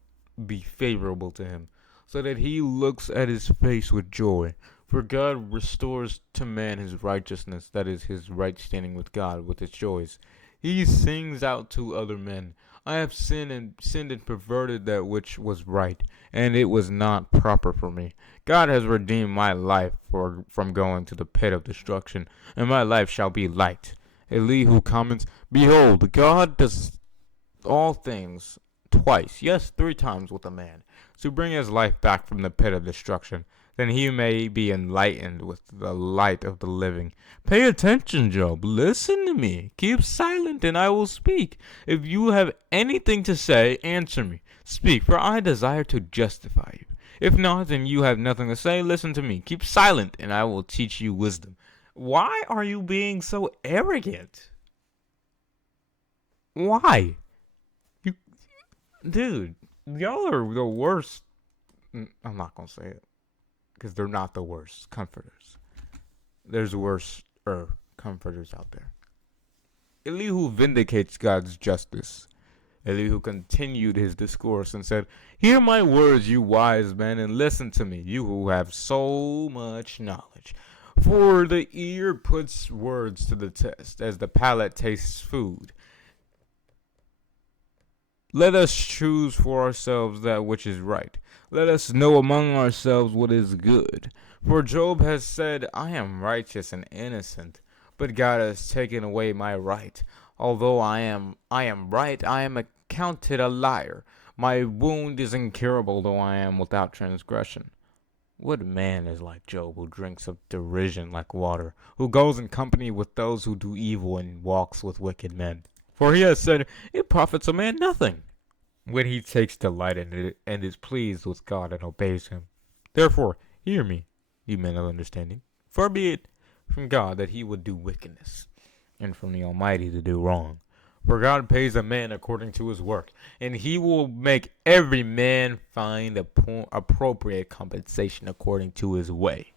be favorable to him, so that he looks at his face with joy. For God restores to man his righteousness, that is, his right standing with God, with his joys. He sings out to other men, I have sinned and perverted that which was right, and it was not proper for me. God has redeemed my life from going to the pit of destruction, and my life shall be light. Elihu comments, Behold, God does all things twice, yes, 3 times with a man, to bring his life back from the pit of destruction. Then he may be enlightened with the light of the living. Pay attention, Job. Listen to me. Keep silent, and I will speak. If you have anything to say, answer me. Speak, for I desire to justify you. If not, and you have nothing to say, listen to me. Keep silent, and I will teach you wisdom. Why are you being so arrogant? Why? You, dude, y'all are the worst. I'm not gonna say it because they're not the worst comforters. There's worse comforters out there. Elihu vindicates God's justice. Elihu continued his discourse and said, Hear my words, you wise men, and listen to me, you who have so much knowledge. For the ear puts words to the test, as the palate tastes food. Let us choose for ourselves that which is right. Let us know among ourselves what is good. For Job has said, I am righteous and innocent, but God has taken away my right. Although I am right, I am accounted a liar. My wound is incurable, though I am without transgression. What man is like Job, who drinks of derision like water, who goes in company with those who do evil and walks with wicked men? For he has said, It profits a man nothing, when he takes delight in it and is pleased with God and obeys him. Therefore, hear me, you men of understanding. Far be it from God that he would do wickedness, and from the Almighty to do wrong. For God pays a man according to his work, and he will make every man find appropriate compensation according to his way.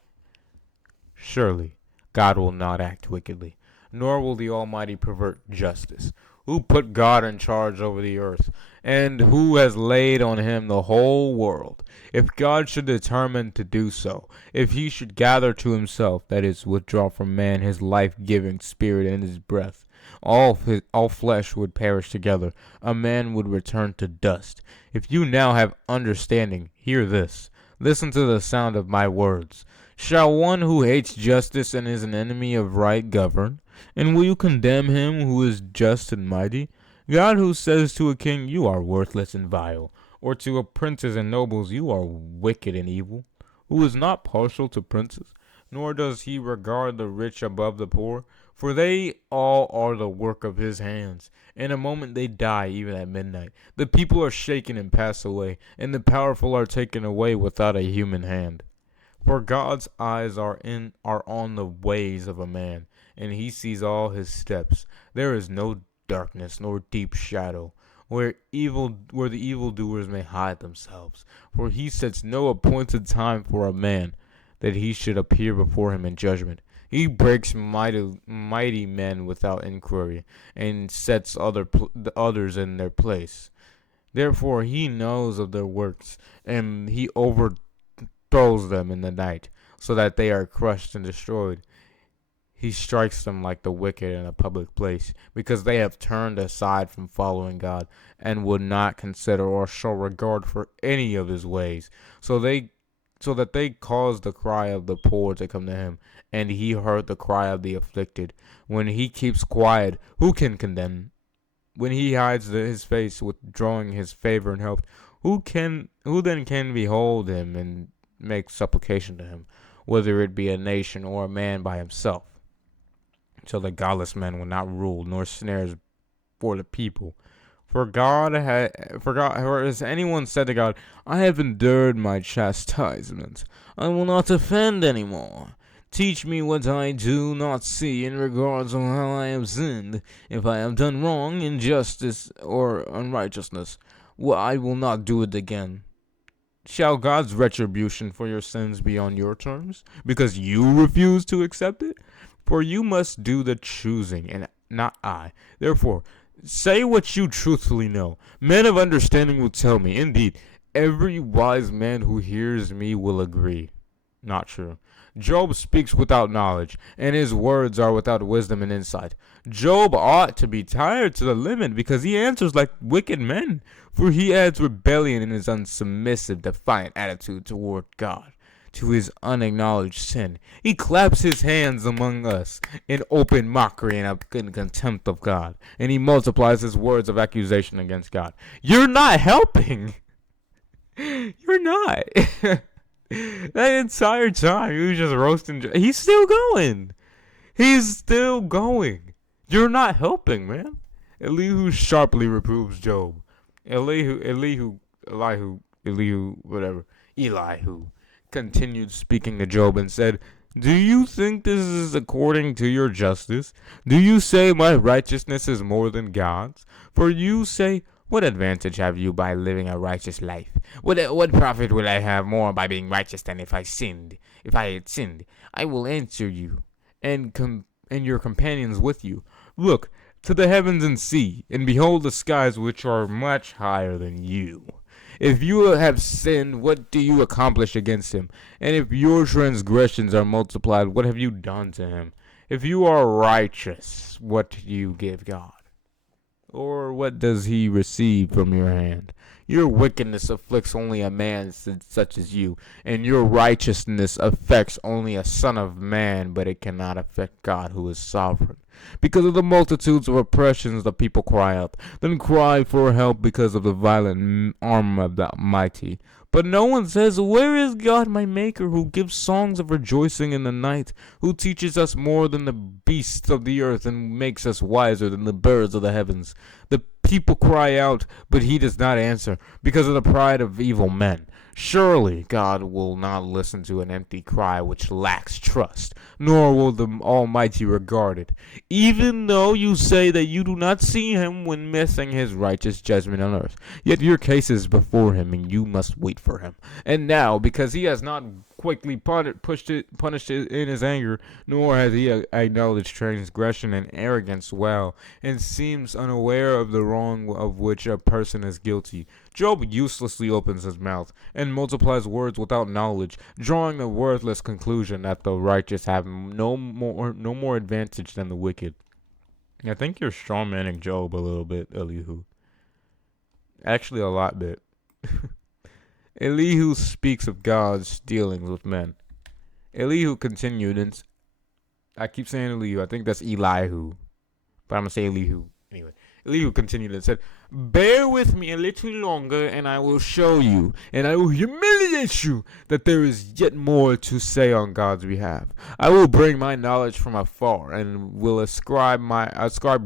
Surely, God will not act wickedly, nor will the Almighty pervert justice. Who put God in charge over the earth, and who has laid on him the whole world? If God should determine to do so, if he should gather to himself, that is, withdraw from man his life-giving spirit and his breath, all flesh would perish together. A man would return to dust. If you now have understanding, hear this. Listen to the sound of my words. Shall one who hates justice and is an enemy of right govern? And will you condemn him who is just and mighty? God, who says to a king, You are worthless and vile, or to a princes and nobles, You are wicked and evil, who is not partial to princes, nor does he regard the rich above the poor, for they all are the work of his hands. In a moment they die, even at midnight. The people are shaken and pass away, and the powerful are taken away without a human hand. For God's eyes are on the ways of a man, and he sees all his steps. There is no darkness nor deep shadow where the evildoers may hide themselves. For he sets no appointed time for a man, that he should appear before him in judgment. He breaks mighty men without inquiry, and sets others in their place. Therefore he knows of their works, and he overthrows them in the night, so that they are crushed and destroyed. He strikes them like the wicked in a public place, because they have turned aside from following God, and would not consider or show regard for any of his ways. So that they caused the cry of the poor to come to him, and he heard the cry of the afflicted. When he keeps quiet, who can condemn? When he hides his face, withdrawing his favor and help, who then can behold him and make supplication to him, whether it be a nation or a man by himself? So the godless man will not rule, nor snares for the people. For has anyone said to God, I have endured my chastisement, I will not offend any more. Teach me what I do not see in regards of how I have sinned. If I have done wrong, injustice, or unrighteousness, I will not do it again. Shall God's retribution for your sins be on your terms, because you refuse to accept it? For you must do the choosing, and not I. Therefore, say what you truthfully know. Men of understanding will tell me. Indeed, every wise man who hears me will agree. Not true. Job speaks without knowledge, and his words are without wisdom and insight. Job ought to be tired to the limit because he answers like wicked men, for he adds rebellion in his unsubmissive, defiant attitude toward God, to his unacknowledged sin. He claps his hands among us in open mockery and in contempt of God, and he multiplies his words of accusation against God. You're not helping. You're not. That entire time, he was just roasting. He's still going. He's still going. You're not helping, man. Elihu sharply reproves Job. Elihu continued speaking to Job and said, do you think this is according to your justice? Do you say my righteousness is more than God's? For you say, what advantage have you by living a righteous life? What profit will I have more by being righteous than if I sinned? If I had sinned, I will answer you, and your companions with you. Look to the heavens and see, and behold the skies which are much higher than you. If you have sinned, what do you accomplish against him? And if your transgressions are multiplied, what have you done to him? If you are righteous, what do you give God? Or what does he receive from your hand? Your wickedness afflicts only a man such as you, and your righteousness affects only a son of man, but it cannot affect God who is sovereign. Because of the multitudes of oppressions the people cry out, then cry for help because of the violent arm of the mighty. But no one says, where is God my Maker, who gives songs of rejoicing in the night, who teaches us more than the beasts of the earth and makes us wiser than the birds of the heavens? The people cry out, but he does not answer, because of the pride of evil men. Surely God will not listen to an empty cry which lacks trust, nor will the Almighty regard it. Even though you say that you do not see him when missing his righteous judgment on earth, yet your case is before him, and you must wait for him. And now, because he has not quickly punished it in his anger, nor has he acknowledged transgression and arrogance well, and seems unaware of the wrong of which a person is guilty, Job uselessly opens his mouth and multiplies words without knowledge, drawing the worthless conclusion that the righteous have no more advantage than the wicked. I think you're strawmanning Job a little bit, Elihu. Actually, a lot bit. Elihu speaks of God's dealings with men. Elihu continued, and I keep saying Elihu. I think that's Elihu, but I'm gonna say Elihu anyway. Elihu continued and said, bear with me a little longer, and I will show you, and I will humiliate you, that there is yet more to say on God's behalf. I will bring my knowledge from afar, and will ascribe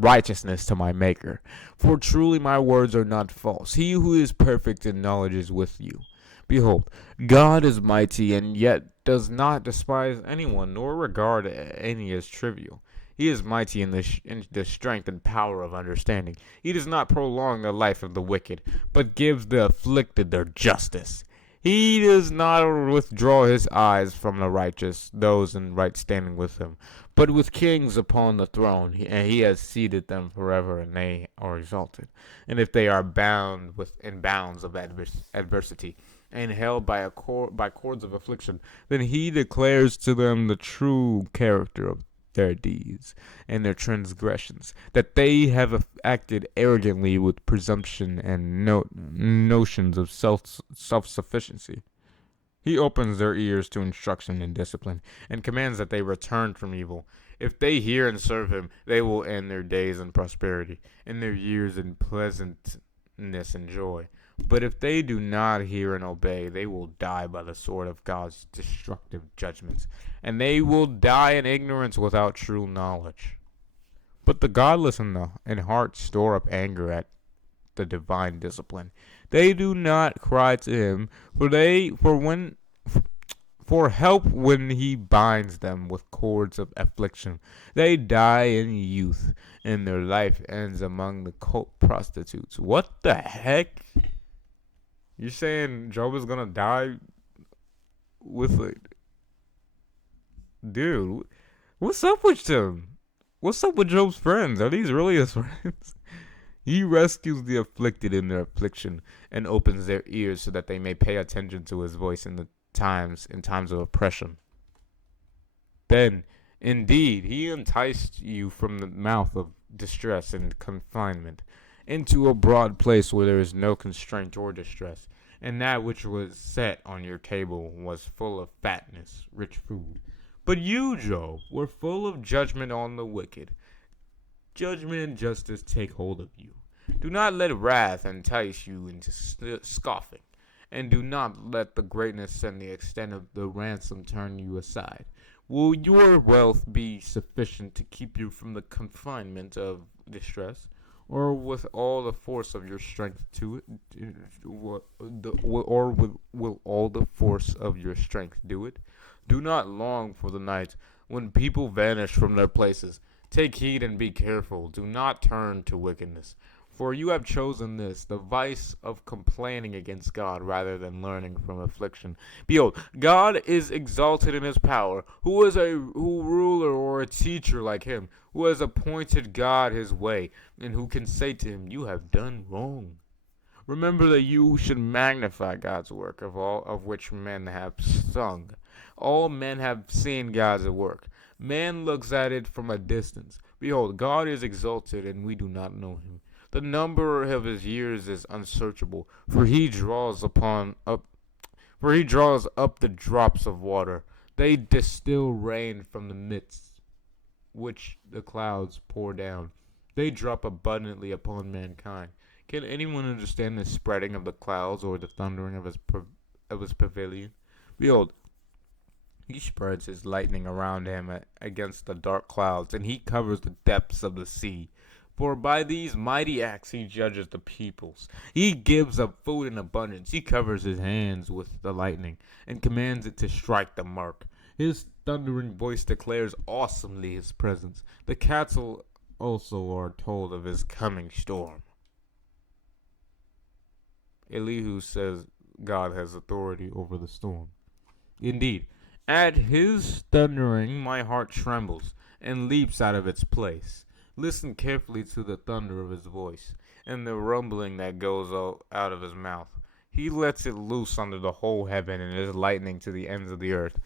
righteousness to my Maker. For truly my words are not false. He who is perfect in knowledge is with you. Behold, God is mighty, and yet does not despise anyone, nor regard any as trivial. He is mighty in the strength and power of understanding. He does not prolong the life of the wicked, but gives the afflicted their justice. He does not withdraw his eyes from the righteous, those in right standing with him, but with kings upon the throne, and he has seated them forever, and they are exalted. And if they are bound in bounds of adversity, and held by cords of affliction, then he declares to them the true character of their deeds and their transgressions, that they have acted arrogantly with presumption and notions of self-sufficiency. He opens their ears to instruction and discipline, and commands that they return from evil. If they hear and serve him, they will end their days in prosperity, and their years in pleasantness and joy. But if they do not hear and obey, they will die by the sword of God's destructive judgments, and they will die in ignorance without true knowledge. But the godless in heart store up anger at the divine discipline. They do not cry to him for help when he binds them with cords of affliction. They die in youth, and their life ends among the cult prostitutes. What the heck? You're saying Job is gonna die with dude, what's up with him? What's up with Job's friends? Are these really his friends? He rescues the afflicted in their affliction and opens their ears so that they may pay attention to his voice in times of oppression. Then, indeed, he enticed you from the mouth of distress and confinement into a broad place where there is no constraint or distress, and that which was set on your table was full of fatness, rich food. But you, Job, were full of judgment on the wicked. Judgment and justice take hold of you. Do not let wrath entice you into scoffing, and do not let the greatness and the extent of the ransom turn you aside. Will your wealth be sufficient to keep you from the confinement of distress, or with all the force of your strength to it, will all the force of your strength do it? Do not long for the night when people vanish from their places. Take heed and be careful. Do not turn to wickedness. For you have chosen this, the vice of complaining against God rather than learning from affliction. Behold, God is exalted in his power. Who is a ruler or a teacher like him, who has appointed God his way, and who can say to him, you have done wrong? Remember that you should magnify God's work, of all of which men have sung. All men have seen God's work. Man looks at it from a distance. Behold, God is exalted, and we do not know him. The number of his years is unsearchable, for he draws up the drops of water. They distill rain from the midst which the clouds pour down. They drop abundantly upon mankind. Can anyone understand the spreading of the clouds or the thundering of his pavilion? Behold, he spreads his lightning around him against the dark clouds, and he covers the depths of the sea. For by these mighty acts he judges the peoples. He gives up food in abundance. He covers his hands with the lightning, and commands it to strike the mark. His thundering voice declares awesomely his presence. The cattle also are told of his coming storm. Elihu says God has authority over the storm. Indeed, at his thundering my heart trembles and leaps out of its place. Listen carefully to the thunder of his voice and the rumbling that goes out of his mouth. He lets it loose under the whole heaven and his lightning to the ends of the earth.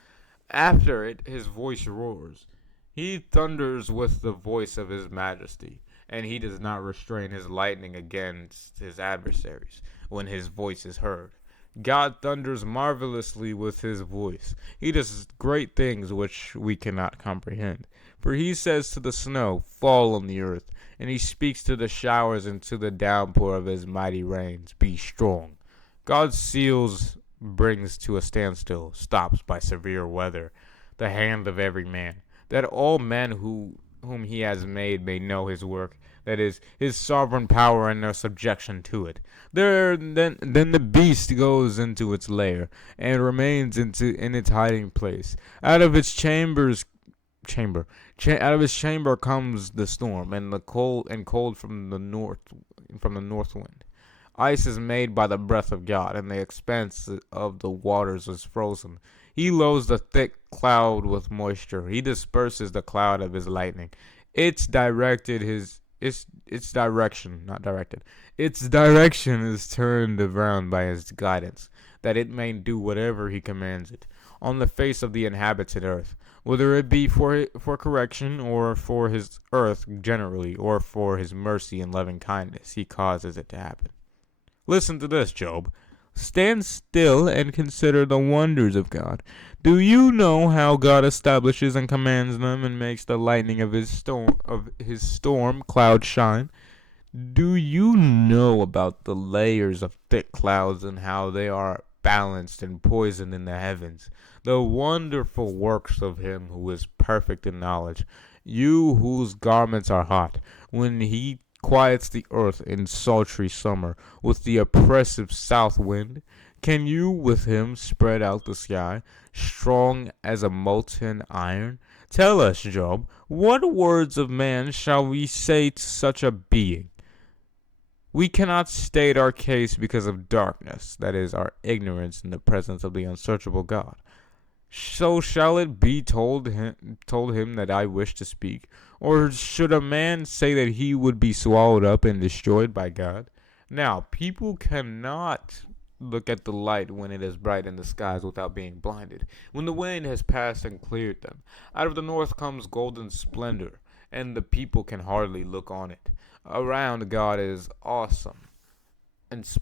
After it his voice roars. He thunders with the voice of his majesty, and he does not restrain his lightning against his adversaries when his voice is heard. God thunders marvelously with his voice. He does great things which we cannot comprehend. For he says to the snow, fall on the earth, and he speaks to the showers and to the downpour of his mighty rains, be strong. God seals brings to a standstill, stops by severe weather, the hand of every man, that all men whom he has made may know his work, that is, his sovereign power and their subjection to it. Then the beast goes into its lair, and remains in its hiding place. Out of its chamber comes the storm, and the cold from the north wind. Ice is made by the breath of God, and the expanse of the waters is frozen. He loads the thick cloud with moisture. He disperses the cloud of his lightning. Its direction is turned around by his guidance, that it may do whatever he commands it, on the face of the inhabited earth, whether it be for correction, or for his earth generally, or for his mercy and loving kindness, he causes it to happen. Listen to this, Job. Stand still and consider the wonders of God. Do you know how God establishes and commands them, and makes the lightning of his storm cloud shine? Do you know about the layers of thick clouds, and how they are balanced and poised in the heavens? The wonderful works of him who is perfect in knowledge. You whose garments are hot, when he quiets the earth in sultry summer with the oppressive south wind, can you with him spread out the sky, strong as a molten iron? Tell us, Job, what words of man shall we say to such a being? We cannot state our case because of darkness, that is, our ignorance in the presence of the unsearchable God. So shall it be told him that I wish to speak? Or should a man say that he would be swallowed up and destroyed by God? Now, people cannot look at the light when it is bright in the skies without being blinded, when the wind has passed and cleared them. Out of the north comes golden splendor, and the people can hardly look on it. Around God is awesome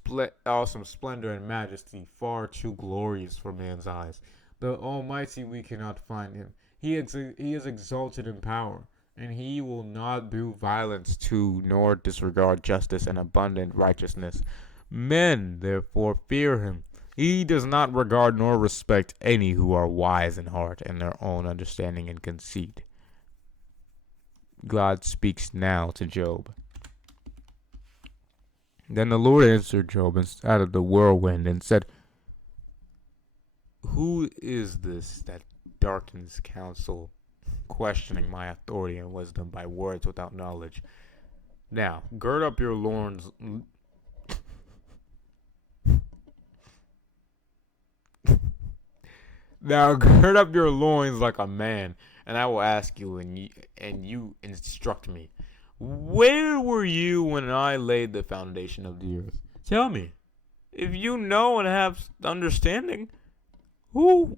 splendor and majesty, far too glorious for man's eyes. The Almighty, we cannot find him. He is exalted in power, and he will not do violence to nor disregard justice and abundant righteousness. Men, therefore, fear him. He does not regard nor respect any who are wise in heart and their own understanding and conceit. God speaks now to Job. Then the Lord answered Job out of the whirlwind and said, Who is this that darkens counsel, questioning my authority and wisdom by words without knowledge? Now, gird up your loins. Now, gird up your loins like a man, and I will ask you, and you instruct me. Where were you when I laid the foundation of the earth? Tell me. If you know and have understanding, who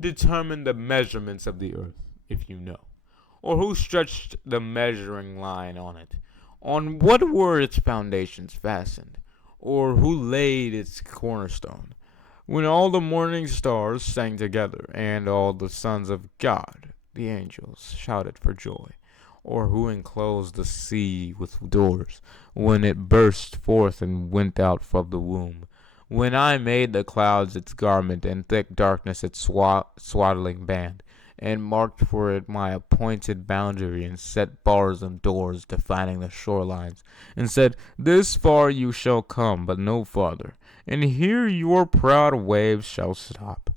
determined the measurements of the earth, if you know? Or who stretched the measuring line on it? On what were its foundations fastened? Or who laid its cornerstone? When all the morning stars sang together, and all the sons of God, the angels, shouted for joy, or who enclosed the sea with doors, when it burst forth and went out from the womb, when I made the clouds its garment, and thick darkness its swaddling band, and marked for it my appointed boundary, and set bars and doors defining the shorelines, and said, This far you shall come, but no farther, and here your proud waves shall stop.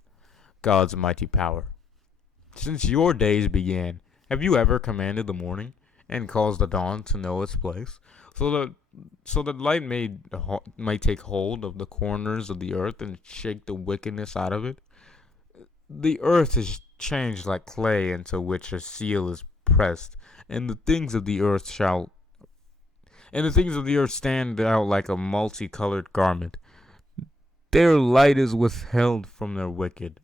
God's mighty power. Since your days began, have you ever commanded the morning, and caused the dawn to know its place, so that light may take hold of the corners of the earth and shake the wickedness out of it? The earth is changed like clay into which a seal is pressed, and the things of the earth stand out like a multicolored garment. Their light is withheld from the wicked,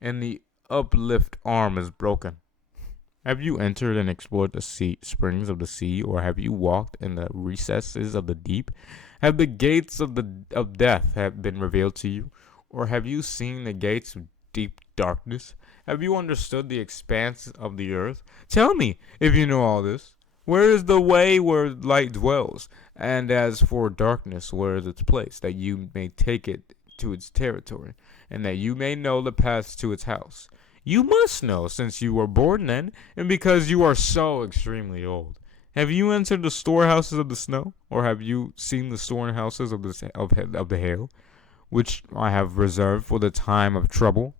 and the uplift arm is broken. Have you entered and explored the springs of the sea, or have you walked in the recesses of the deep? Have the gates of death have been revealed to you, or have you seen the gates of deep darkness? Have you understood the expanse of the earth? Tell me, if you know all this. Where is the way where light dwells? And as for darkness, where is its place, that you may take it to its territory, and that you may know the paths to its house? You must know, since you were born then, and because you are so extremely old. Have you entered the storehouses of the snow, or have you seen the storehouses of the hail, which I have reserved for the time of trouble,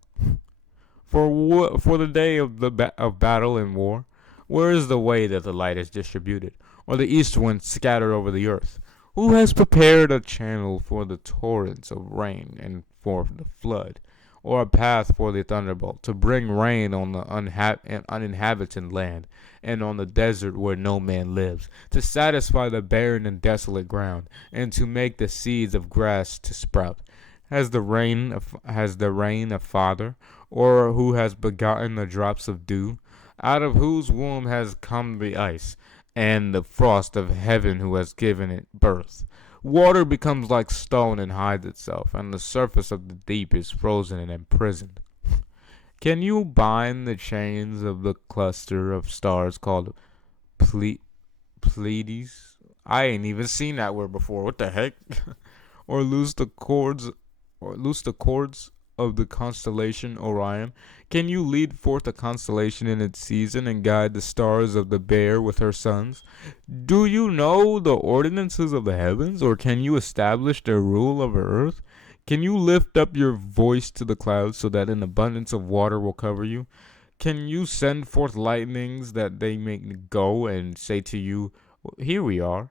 for the day of battle and war? Where is the way that the light is distributed, or the east wind scattered over the earth? Who has prepared a channel for the torrents of rain and for the flood, or a path for the thunderbolt, to bring rain on the uninhabited land, and on the desert where no man lives, to satisfy the barren and desolate ground, and to make the seeds of grass to sprout? Has the rain a father, or who has begotten the drops of dew? Out of whose womb has come the ice, and the frost of heaven, who has given it birth? Water becomes like stone and hides itself, and the surface of the deep is frozen and imprisoned. Can you bind the chains of the cluster of stars called Pleiades? I ain't even seen that word before. What the heck? or loose the cords, or loose the cords of the constellation Orion? Can you lead forth a constellation in its season, and guide the stars of the Bear with her sons? Do you know the ordinances of the heavens, or can you establish their rule over earth? Can you lift up your voice to the clouds, so that an abundance of water will cover you? Can you send forth lightnings, that they may go and say to you, Here we are?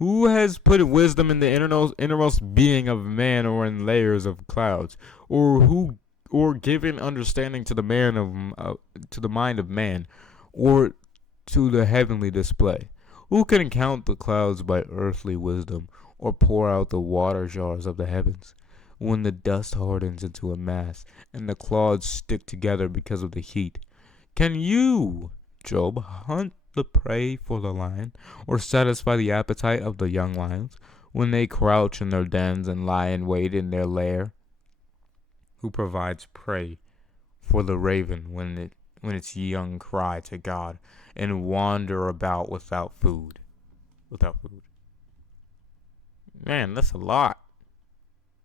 Who has put wisdom in the innermost being of man, or in layers of clouds? Or or given understanding to the to the mind of man, or to the heavenly display? Who can count the clouds by earthly wisdom, or pour out the water jars of the heavens? When the dust hardens into a mass, and the clouds stick together because of the heat, can you, Job, hunt the prey for the lion, or satisfy the appetite of the young lions, when they crouch in their dens and lie in wait in their lair? Who provides prey for the raven when its young cry to God and wander about without food? Without food. Man, that's a lot.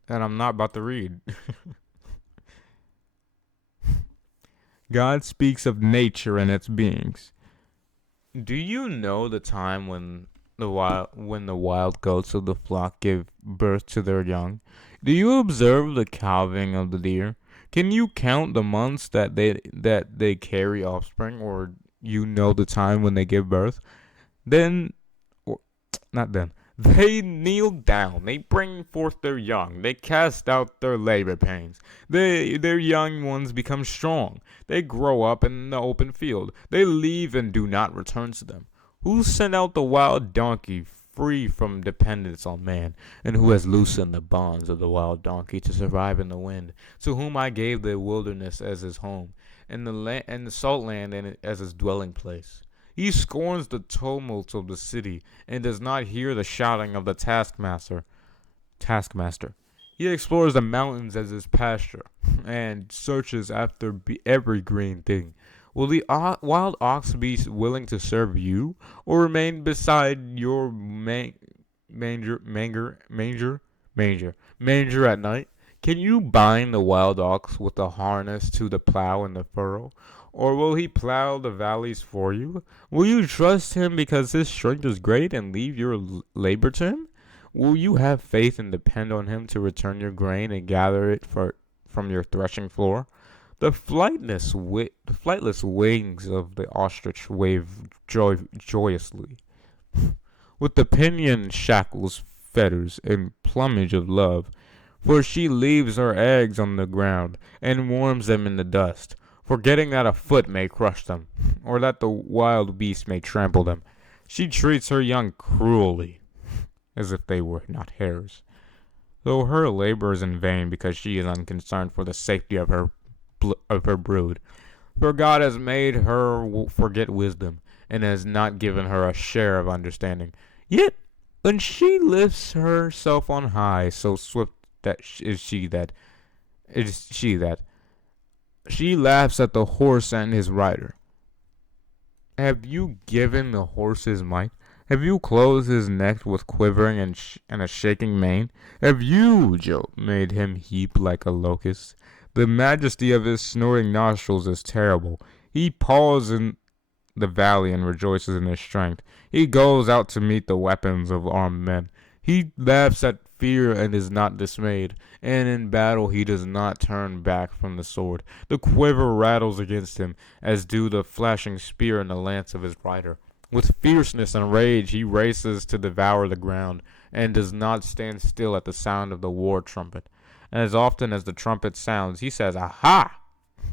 And I'm not about to read. God speaks of nature and its beings. Do you know the time when the wild goats of the flock give birth to their young? Do you observe the calving of the deer? Can you count the months that they carry offspring, or you know the time when they give birth? Then, or not then. They kneel down. They bring forth their young. They cast out their labor pains. Their young ones become strong. They grow up in the open field. They leave and do not return to them. Who sent out the wild donkey free from dependence on man, and who has loosened the bonds of the wild donkey to survive in the wind? To whom I gave the wilderness as his home, and the salt land as his dwelling place. He scorns the tumult of the city, and does not hear the shouting of the taskmaster. He explores the mountains as his pasture, and searches after every green thing. Will the wild ox be willing to serve you, or remain beside your manger at night? Can you bind the wild ox with a harness to the plow in the furrow? Or will he plow the valleys for you? Will you trust him because his strength is great, and leave your labor to him? Will you have faith and depend on him to return your grain and gather it from your threshing floor? The flightless wings of the ostrich wave joyously. With the pinion shackles, fetters, and plumage of love, for she leaves her eggs on the ground, and warms them in the dust, forgetting that a foot may crush them, or that the wild beast may trample them. She treats her young cruelly, as if they were not hers, though her labor is in vain, because she is unconcerned for the safety of her brood. For God has made her forget wisdom, and has not given her a share of understanding. Yet when she lifts herself on high, so swift that is she that she laughs at the horse and his rider. Have you given the horse his might? Have you clothed his neck with quivering and a shaking mane? Have you, Job, made him heap like a locust? The majesty of his snoring nostrils is terrible. He paws in the valley and rejoices in his strength. He goes out to meet the weapons of armed men. He laughs at fear and is not dismayed, and in battle he does not turn back from the sword. The quiver rattles against him, as do the flashing spear and the lance of his rider. With fierceness and rage he races to devour the ground, and does not stand still at the sound of the war trumpet. And as often as the trumpet sounds, he says, "Aha!"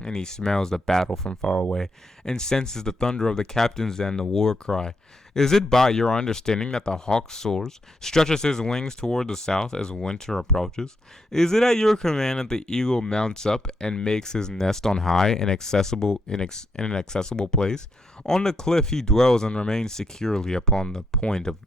And he smells the battle from far away, and senses the thunder of the captains and the war cry. Is it by your understanding that the hawk soars, stretches his wings toward the south as winter approaches? Is it at your command that the eagle mounts up and makes his nest on high and in an accessible place? On the cliff he dwells and remains securely upon the point of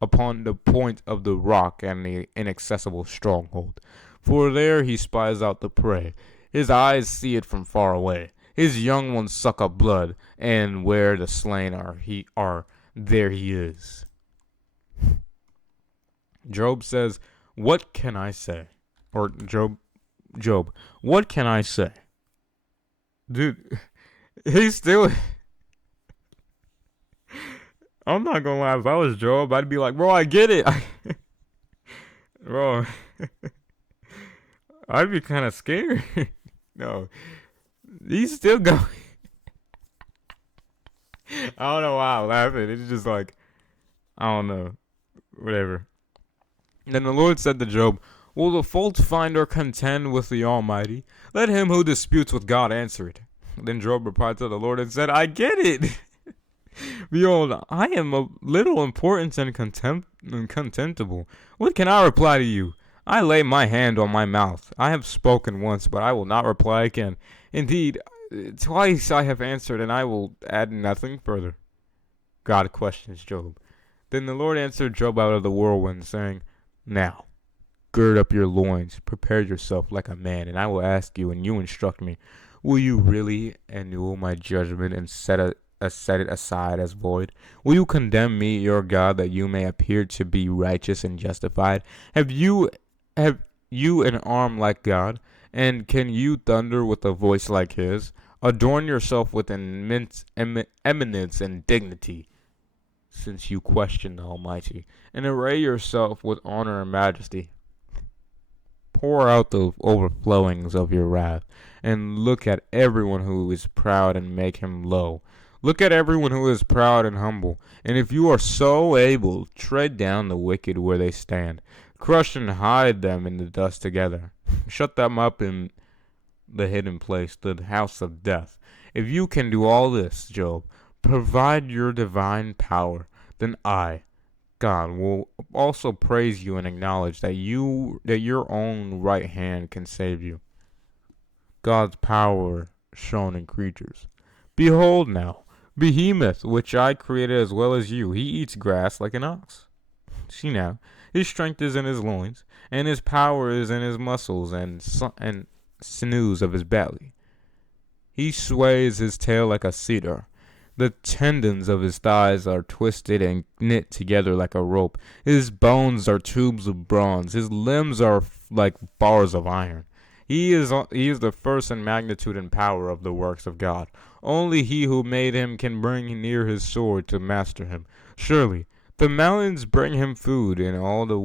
the rock and the inaccessible stronghold. For there he spies out the prey. His eyes see it from far away. His young ones suck up blood, and where the slain are, there he is. Job says, "What can I say?" Or Job, what can I say? Dude, he's still. I'm not gonna lie. If I was Job, I'd be like, "Bro, I get it, bro." I'd be kind of scared. No, he's still going. I don't know why I'm laughing. It's just like, I don't know. Whatever. Then the Lord said to Job, Will the fault finder contend with the Almighty? Let him who disputes with God answer it. Then Job replied to the Lord and said, I get it. Behold, I am of little importance and contemptible. What can I reply to you? I lay my hand on my mouth. I have spoken once, but I will not reply again. Indeed, twice I have answered, and I will add nothing further. God questions Job. Then the Lord answered Job out of the whirlwind, saying, Now, gird up your loins, prepare yourself like a man, and I will ask you, and you instruct me. Will you really annul my judgment and set it aside as void? Will you condemn me, your God, that you may appear to be righteous and justified? Have you an arm like God, and can you thunder with a voice like his? Adorn yourself with immense eminence and dignity, since you question the Almighty, and array yourself with honor and majesty. Pour out the overflowings of your wrath, and look at everyone who is proud and make him low. Look at everyone who is proud and humble, and if you are so able, tread down the wicked where they stand. Crush and hide them in the dust together. Shut them up in the hidden place, the house of death. If you can do all this, Job, provide your divine power, then I, God, will also praise you and acknowledge that your own right hand can save you. God's power shown in creatures. Behold now, Behemoth, which I created as well as you, he eats grass like an ox. See now, his strength is in his loins, and his power is in his muscles and sinews of his belly. He sways his tail like a cedar. The tendons of his thighs are twisted and knit together like a rope. His bones are tubes of bronze. His limbs are like bars of iron. He is the first in magnitude and power of the works of God. Only he who made him can bring near his sword to master him. Surely the mountains bring him food, and all the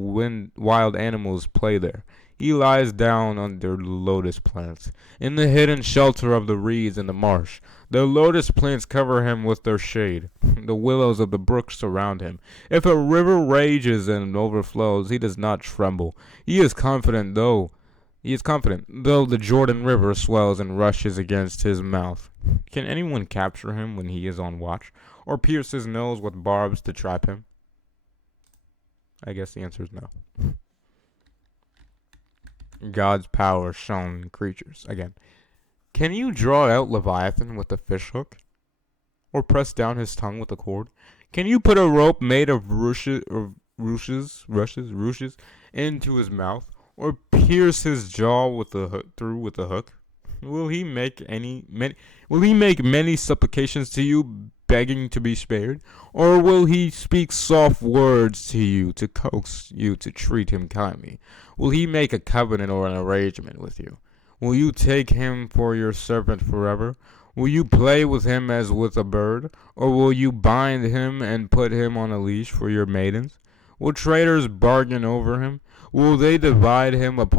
wild animals play there. He lies down under lotus plants, in the hidden shelter of the reeds in the marsh. The lotus plants cover him with their shade. The willows of the brook surround him. If a river rages and overflows, he does not tremble. He is confident though the Jordan River swells and rushes against his mouth. Can anyone capture him when he is on watch, or pierce his nose with barbs to trap him? I guess the answer is no. God's power shown in creatures. Again, can you draw out Leviathan with a fish hook, or press down his tongue with a cord? Can you put a rope made of rushes into his mouth, or pierce his jaw with a hook? Will he make many supplications to you, begging to be spared, or will he speak soft words to you to coax you to treat him kindly? Will he make a covenant or an arrangement with you? Will you take him for your servant forever? Will you play with him as with a bird, or will you bind him and put him on a leash for your maidens? Will traders bargain over him? Will they divide him up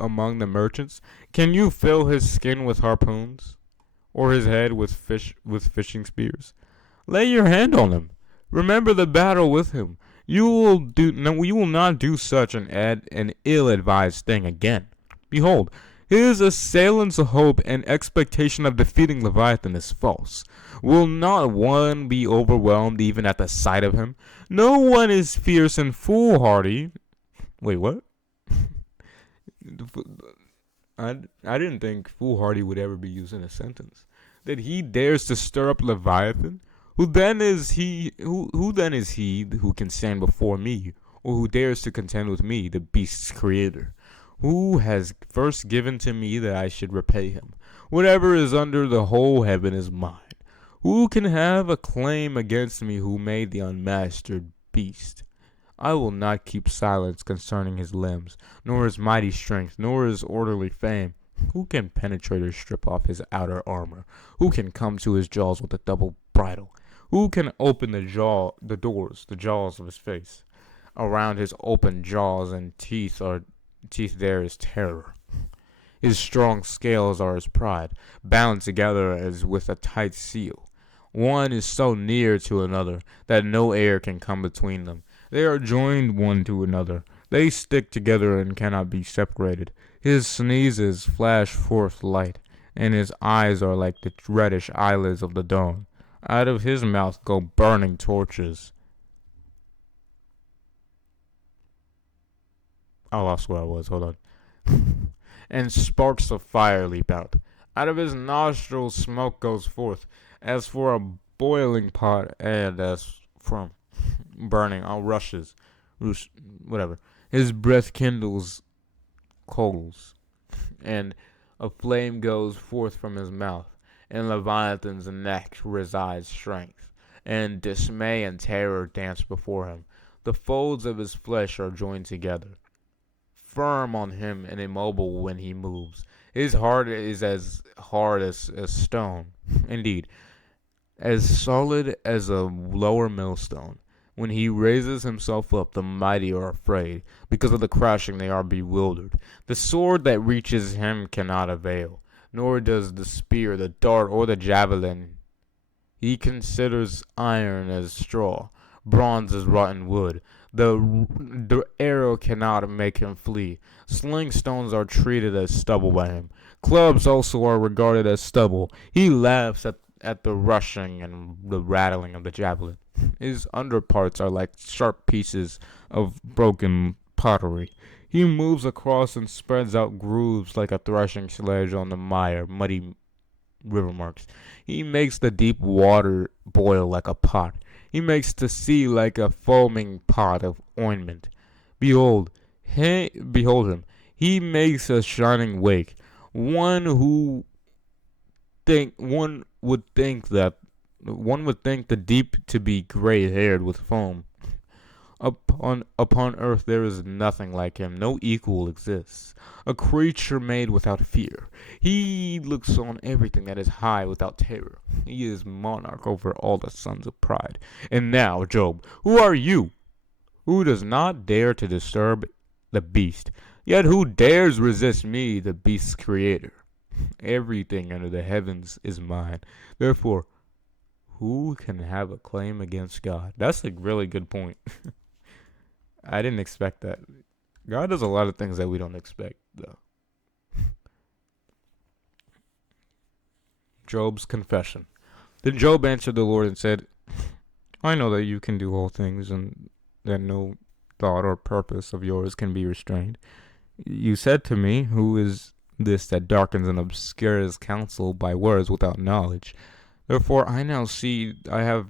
among the merchants? Can you fill his skin with harpoons, or his head with fishing spears? Lay your hand on him. Remember the battle with him. You will not do such an ill-advised thing again. Behold, his assailant's hope and expectation of defeating Leviathan is false. Will not one be overwhelmed even at the sight of him? No one is fierce and foolhardy. Wait, what? I didn't think foolhardy would ever be used in a sentence. That he dares to stir up Leviathan? Who then is he who can stand before me, or who dares to contend with me, the beast's creator? Who has first given to me that I should repay him? Whatever is under the whole heaven is mine. Who can have a claim against me who made the unmastered beast? I will not keep silence concerning his limbs, nor his mighty strength, nor his orderly fame. Who can penetrate or strip off his outer armor? Who can come to his jaws with a double bridle? Who can open the jaws of his face? Around his open jaws and teeth there is terror. His strong scales are his pride, bound together as with a tight seal. One is so near to another that no air can come between them. They are joined one to another. They stick together and cannot be separated. His sneezes flash forth light, and his eyes are like the reddish eyelids of the dawn. Out of his mouth go burning torches. I lost where I was. Hold on. And sparks of fire leap out. Out of his nostrils smoke goes forth, as for a boiling pot, and as from burning all rushes, whatever. His breath kindles coals, and a flame goes forth from his mouth. In Leviathan's neck resides strength, and dismay and terror dance before him. The folds of his flesh are joined together, firm on him and immobile when he moves. His heart is as hard as stone, indeed, as solid as a lower millstone. When he raises himself up, the mighty are afraid. Because of the crashing, they are bewildered. The sword that reaches him cannot avail, nor does the spear, the dart, or the javelin. He considers iron as straw, bronze as rotten wood. The arrow cannot make him flee. Sling stones are treated as stubble by him. Clubs also are regarded as stubble. He laughs at the rushing and the rattling of the javelin. His underparts are like sharp pieces of broken pottery. He moves across and spreads out grooves like a threshing sledge on the muddy river marks. He makes the deep water boil like a pot. He makes the sea like a foaming pot of ointment. Behold him. He makes a shining wake. One would think the deep to be gray-haired with foam. Upon earth there is nothing like him, no equal exists. A creature made without fear. He looks on everything that is high without terror. He is monarch over all the sons of pride. And now, Job, who are you? Who does not dare to disturb the beast? Yet who dares resist me, the beast's creator? Everything under the heavens is mine. Therefore, who can have a claim against God? That's a really good point. I didn't expect that. God does a lot of things that we don't expect, though. Job's confession. Then Job answered the Lord and said, I know that you can do all things, and that no thought or purpose of yours can be restrained. You said to me, who is this that darkens and obscures counsel by words without knowledge? Therefore I now see I have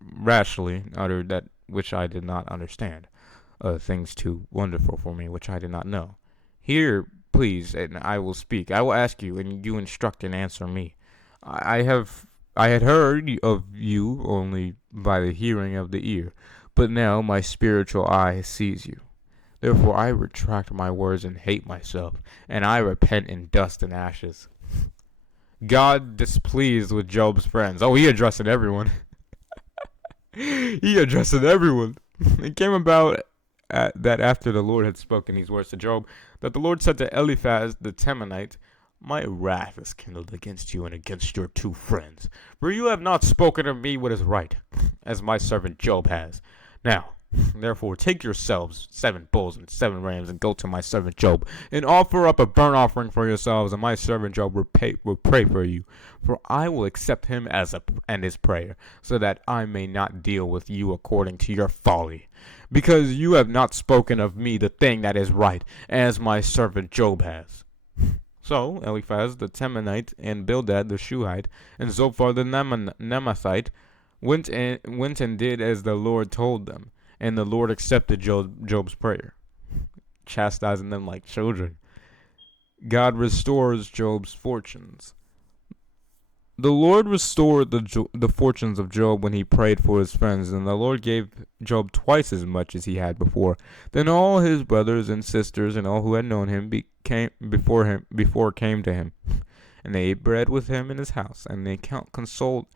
rashly uttered that which I did not understand, things too wonderful for me which I did not know. Hear, please, and I will speak. I will ask you, and you instruct and answer me. I had heard of you only by the hearing of the ear, but now my spiritual eye sees you. Therefore I retract my words and hate myself, and I repent in dust and ashes. God displeased with Job's friends. Oh, he addressed everyone. He addressed everyone. It came about that after the Lord had spoken these words to Job, that the Lord said to Eliphaz the Temanite, My wrath is kindled against you and against your two friends, for you have not spoken of me what is right, as my servant Job has. Now, therefore, take yourselves 7 bulls and 7 rams, and go to my servant Job, and offer up a burnt offering for yourselves, and my servant Job will pray for you. For I will accept him and his prayer, so that I may not deal with you according to your folly, because you have not spoken of me the thing that is right, as my servant Job has. So Eliphaz the Temanite, and Bildad the Shuhite, and Zophar the Naamathite went and did as the Lord told them. And the Lord accepted Job's prayer, chastising them like children. God restores Job's fortunes. The Lord restored the fortunes of Job when he prayed for his friends, and the Lord gave Job twice as much as he had before. Then all his brothers and sisters and all who had known him before came to him, and they ate bread with him in his house, and they consoled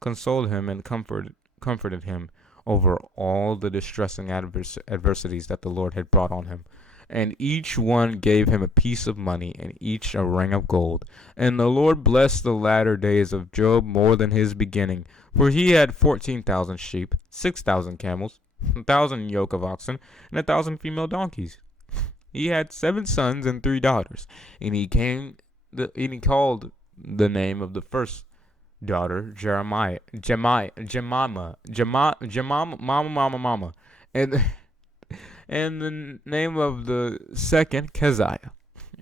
him and comforted him over all the distressing adversities that the Lord had brought on him. And each one gave him a piece of money, and each a ring of gold. And the Lord blessed the latter days of Job more than his beginning, for he had 14,000 sheep, 6,000 camels, 1,000 yoke of oxen, and 1,000 female donkeys. He had 7 sons and 3 daughters, and he called the name of the first daughter Jemima, and and the name of the second Keziah,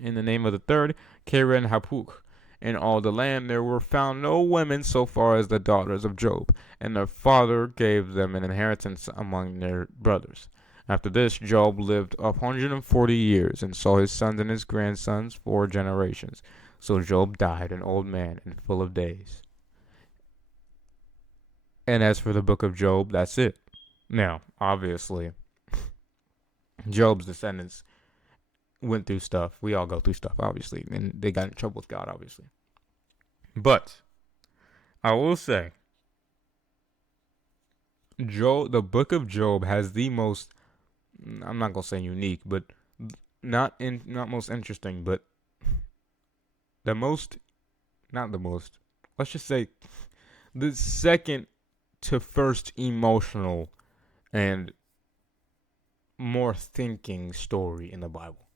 and the name of the third Keren Hapuk. In all the land there were found no women so far as the daughters of Job, and their father gave them an inheritance among their brothers. After this, Job lived 140 years and saw his sons and his grandsons 4 generations. So Job died an old man and full of days. And as for the book of Job, that's it. Now, obviously, Job's descendants went through stuff. We all go through stuff, obviously, and they got in trouble with God, obviously. But I will say, the book of Job has the most, I'm not gonna say unique, but not most interesting, but the most, not the most. Let's just say the second to first emotional and more thinking story in the Bible.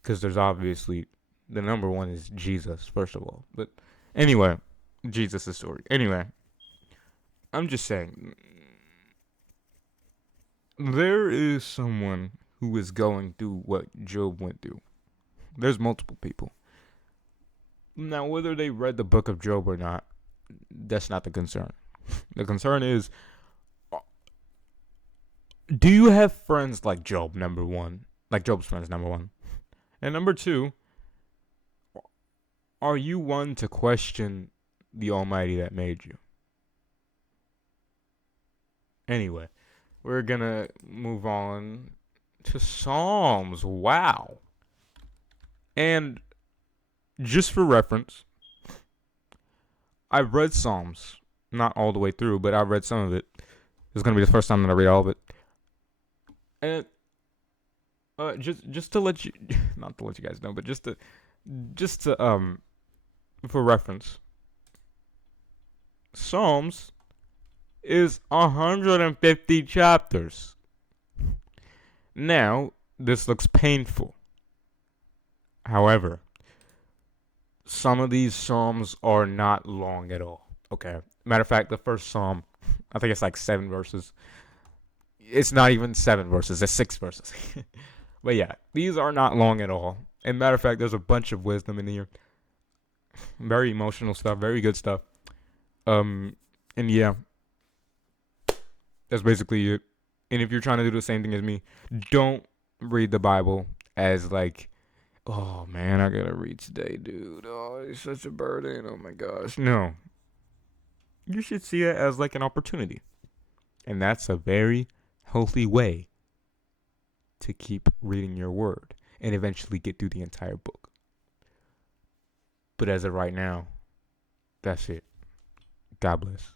Because there's obviously, the number one is Jesus, first of all. But anyway, Jesus' story. Anyway, I'm just saying, there is someone who is going through what Job went through. There's multiple people. Now, whether they read the book of Job or not, that's not the concern. The concern is, do you have friends like Job, number one? Like Job's friends, number one. And number two, are you one to question the Almighty that made you? Anyway, we're gonna move on to Psalms. Wow. And just for reference, I've read Psalms. Not all the way through, but I've read some of it. This is gonna be the first time that I read all of it. And just to let you, not to let you guys know, but just to for reference, Psalms is 150 chapters. Now, this looks painful. However, some of these Psalms are not long at all. Okay. Matter of fact, the first Psalm, I think it's like 7 verses. It's not even 7 verses, it's 6 verses. But yeah, these are not long at all. And matter of fact, there's a bunch of wisdom in here. Very emotional stuff, very good stuff. And yeah, that's basically it. And if you're trying to do the same thing as me, don't read the Bible as like, oh man, I gotta read today, dude. Oh, it's such a burden. Oh my gosh. No. You should see it as like an opportunity. And that's a very healthy way to keep reading your word and eventually get through the entire book. But as of right now, that's it. God bless.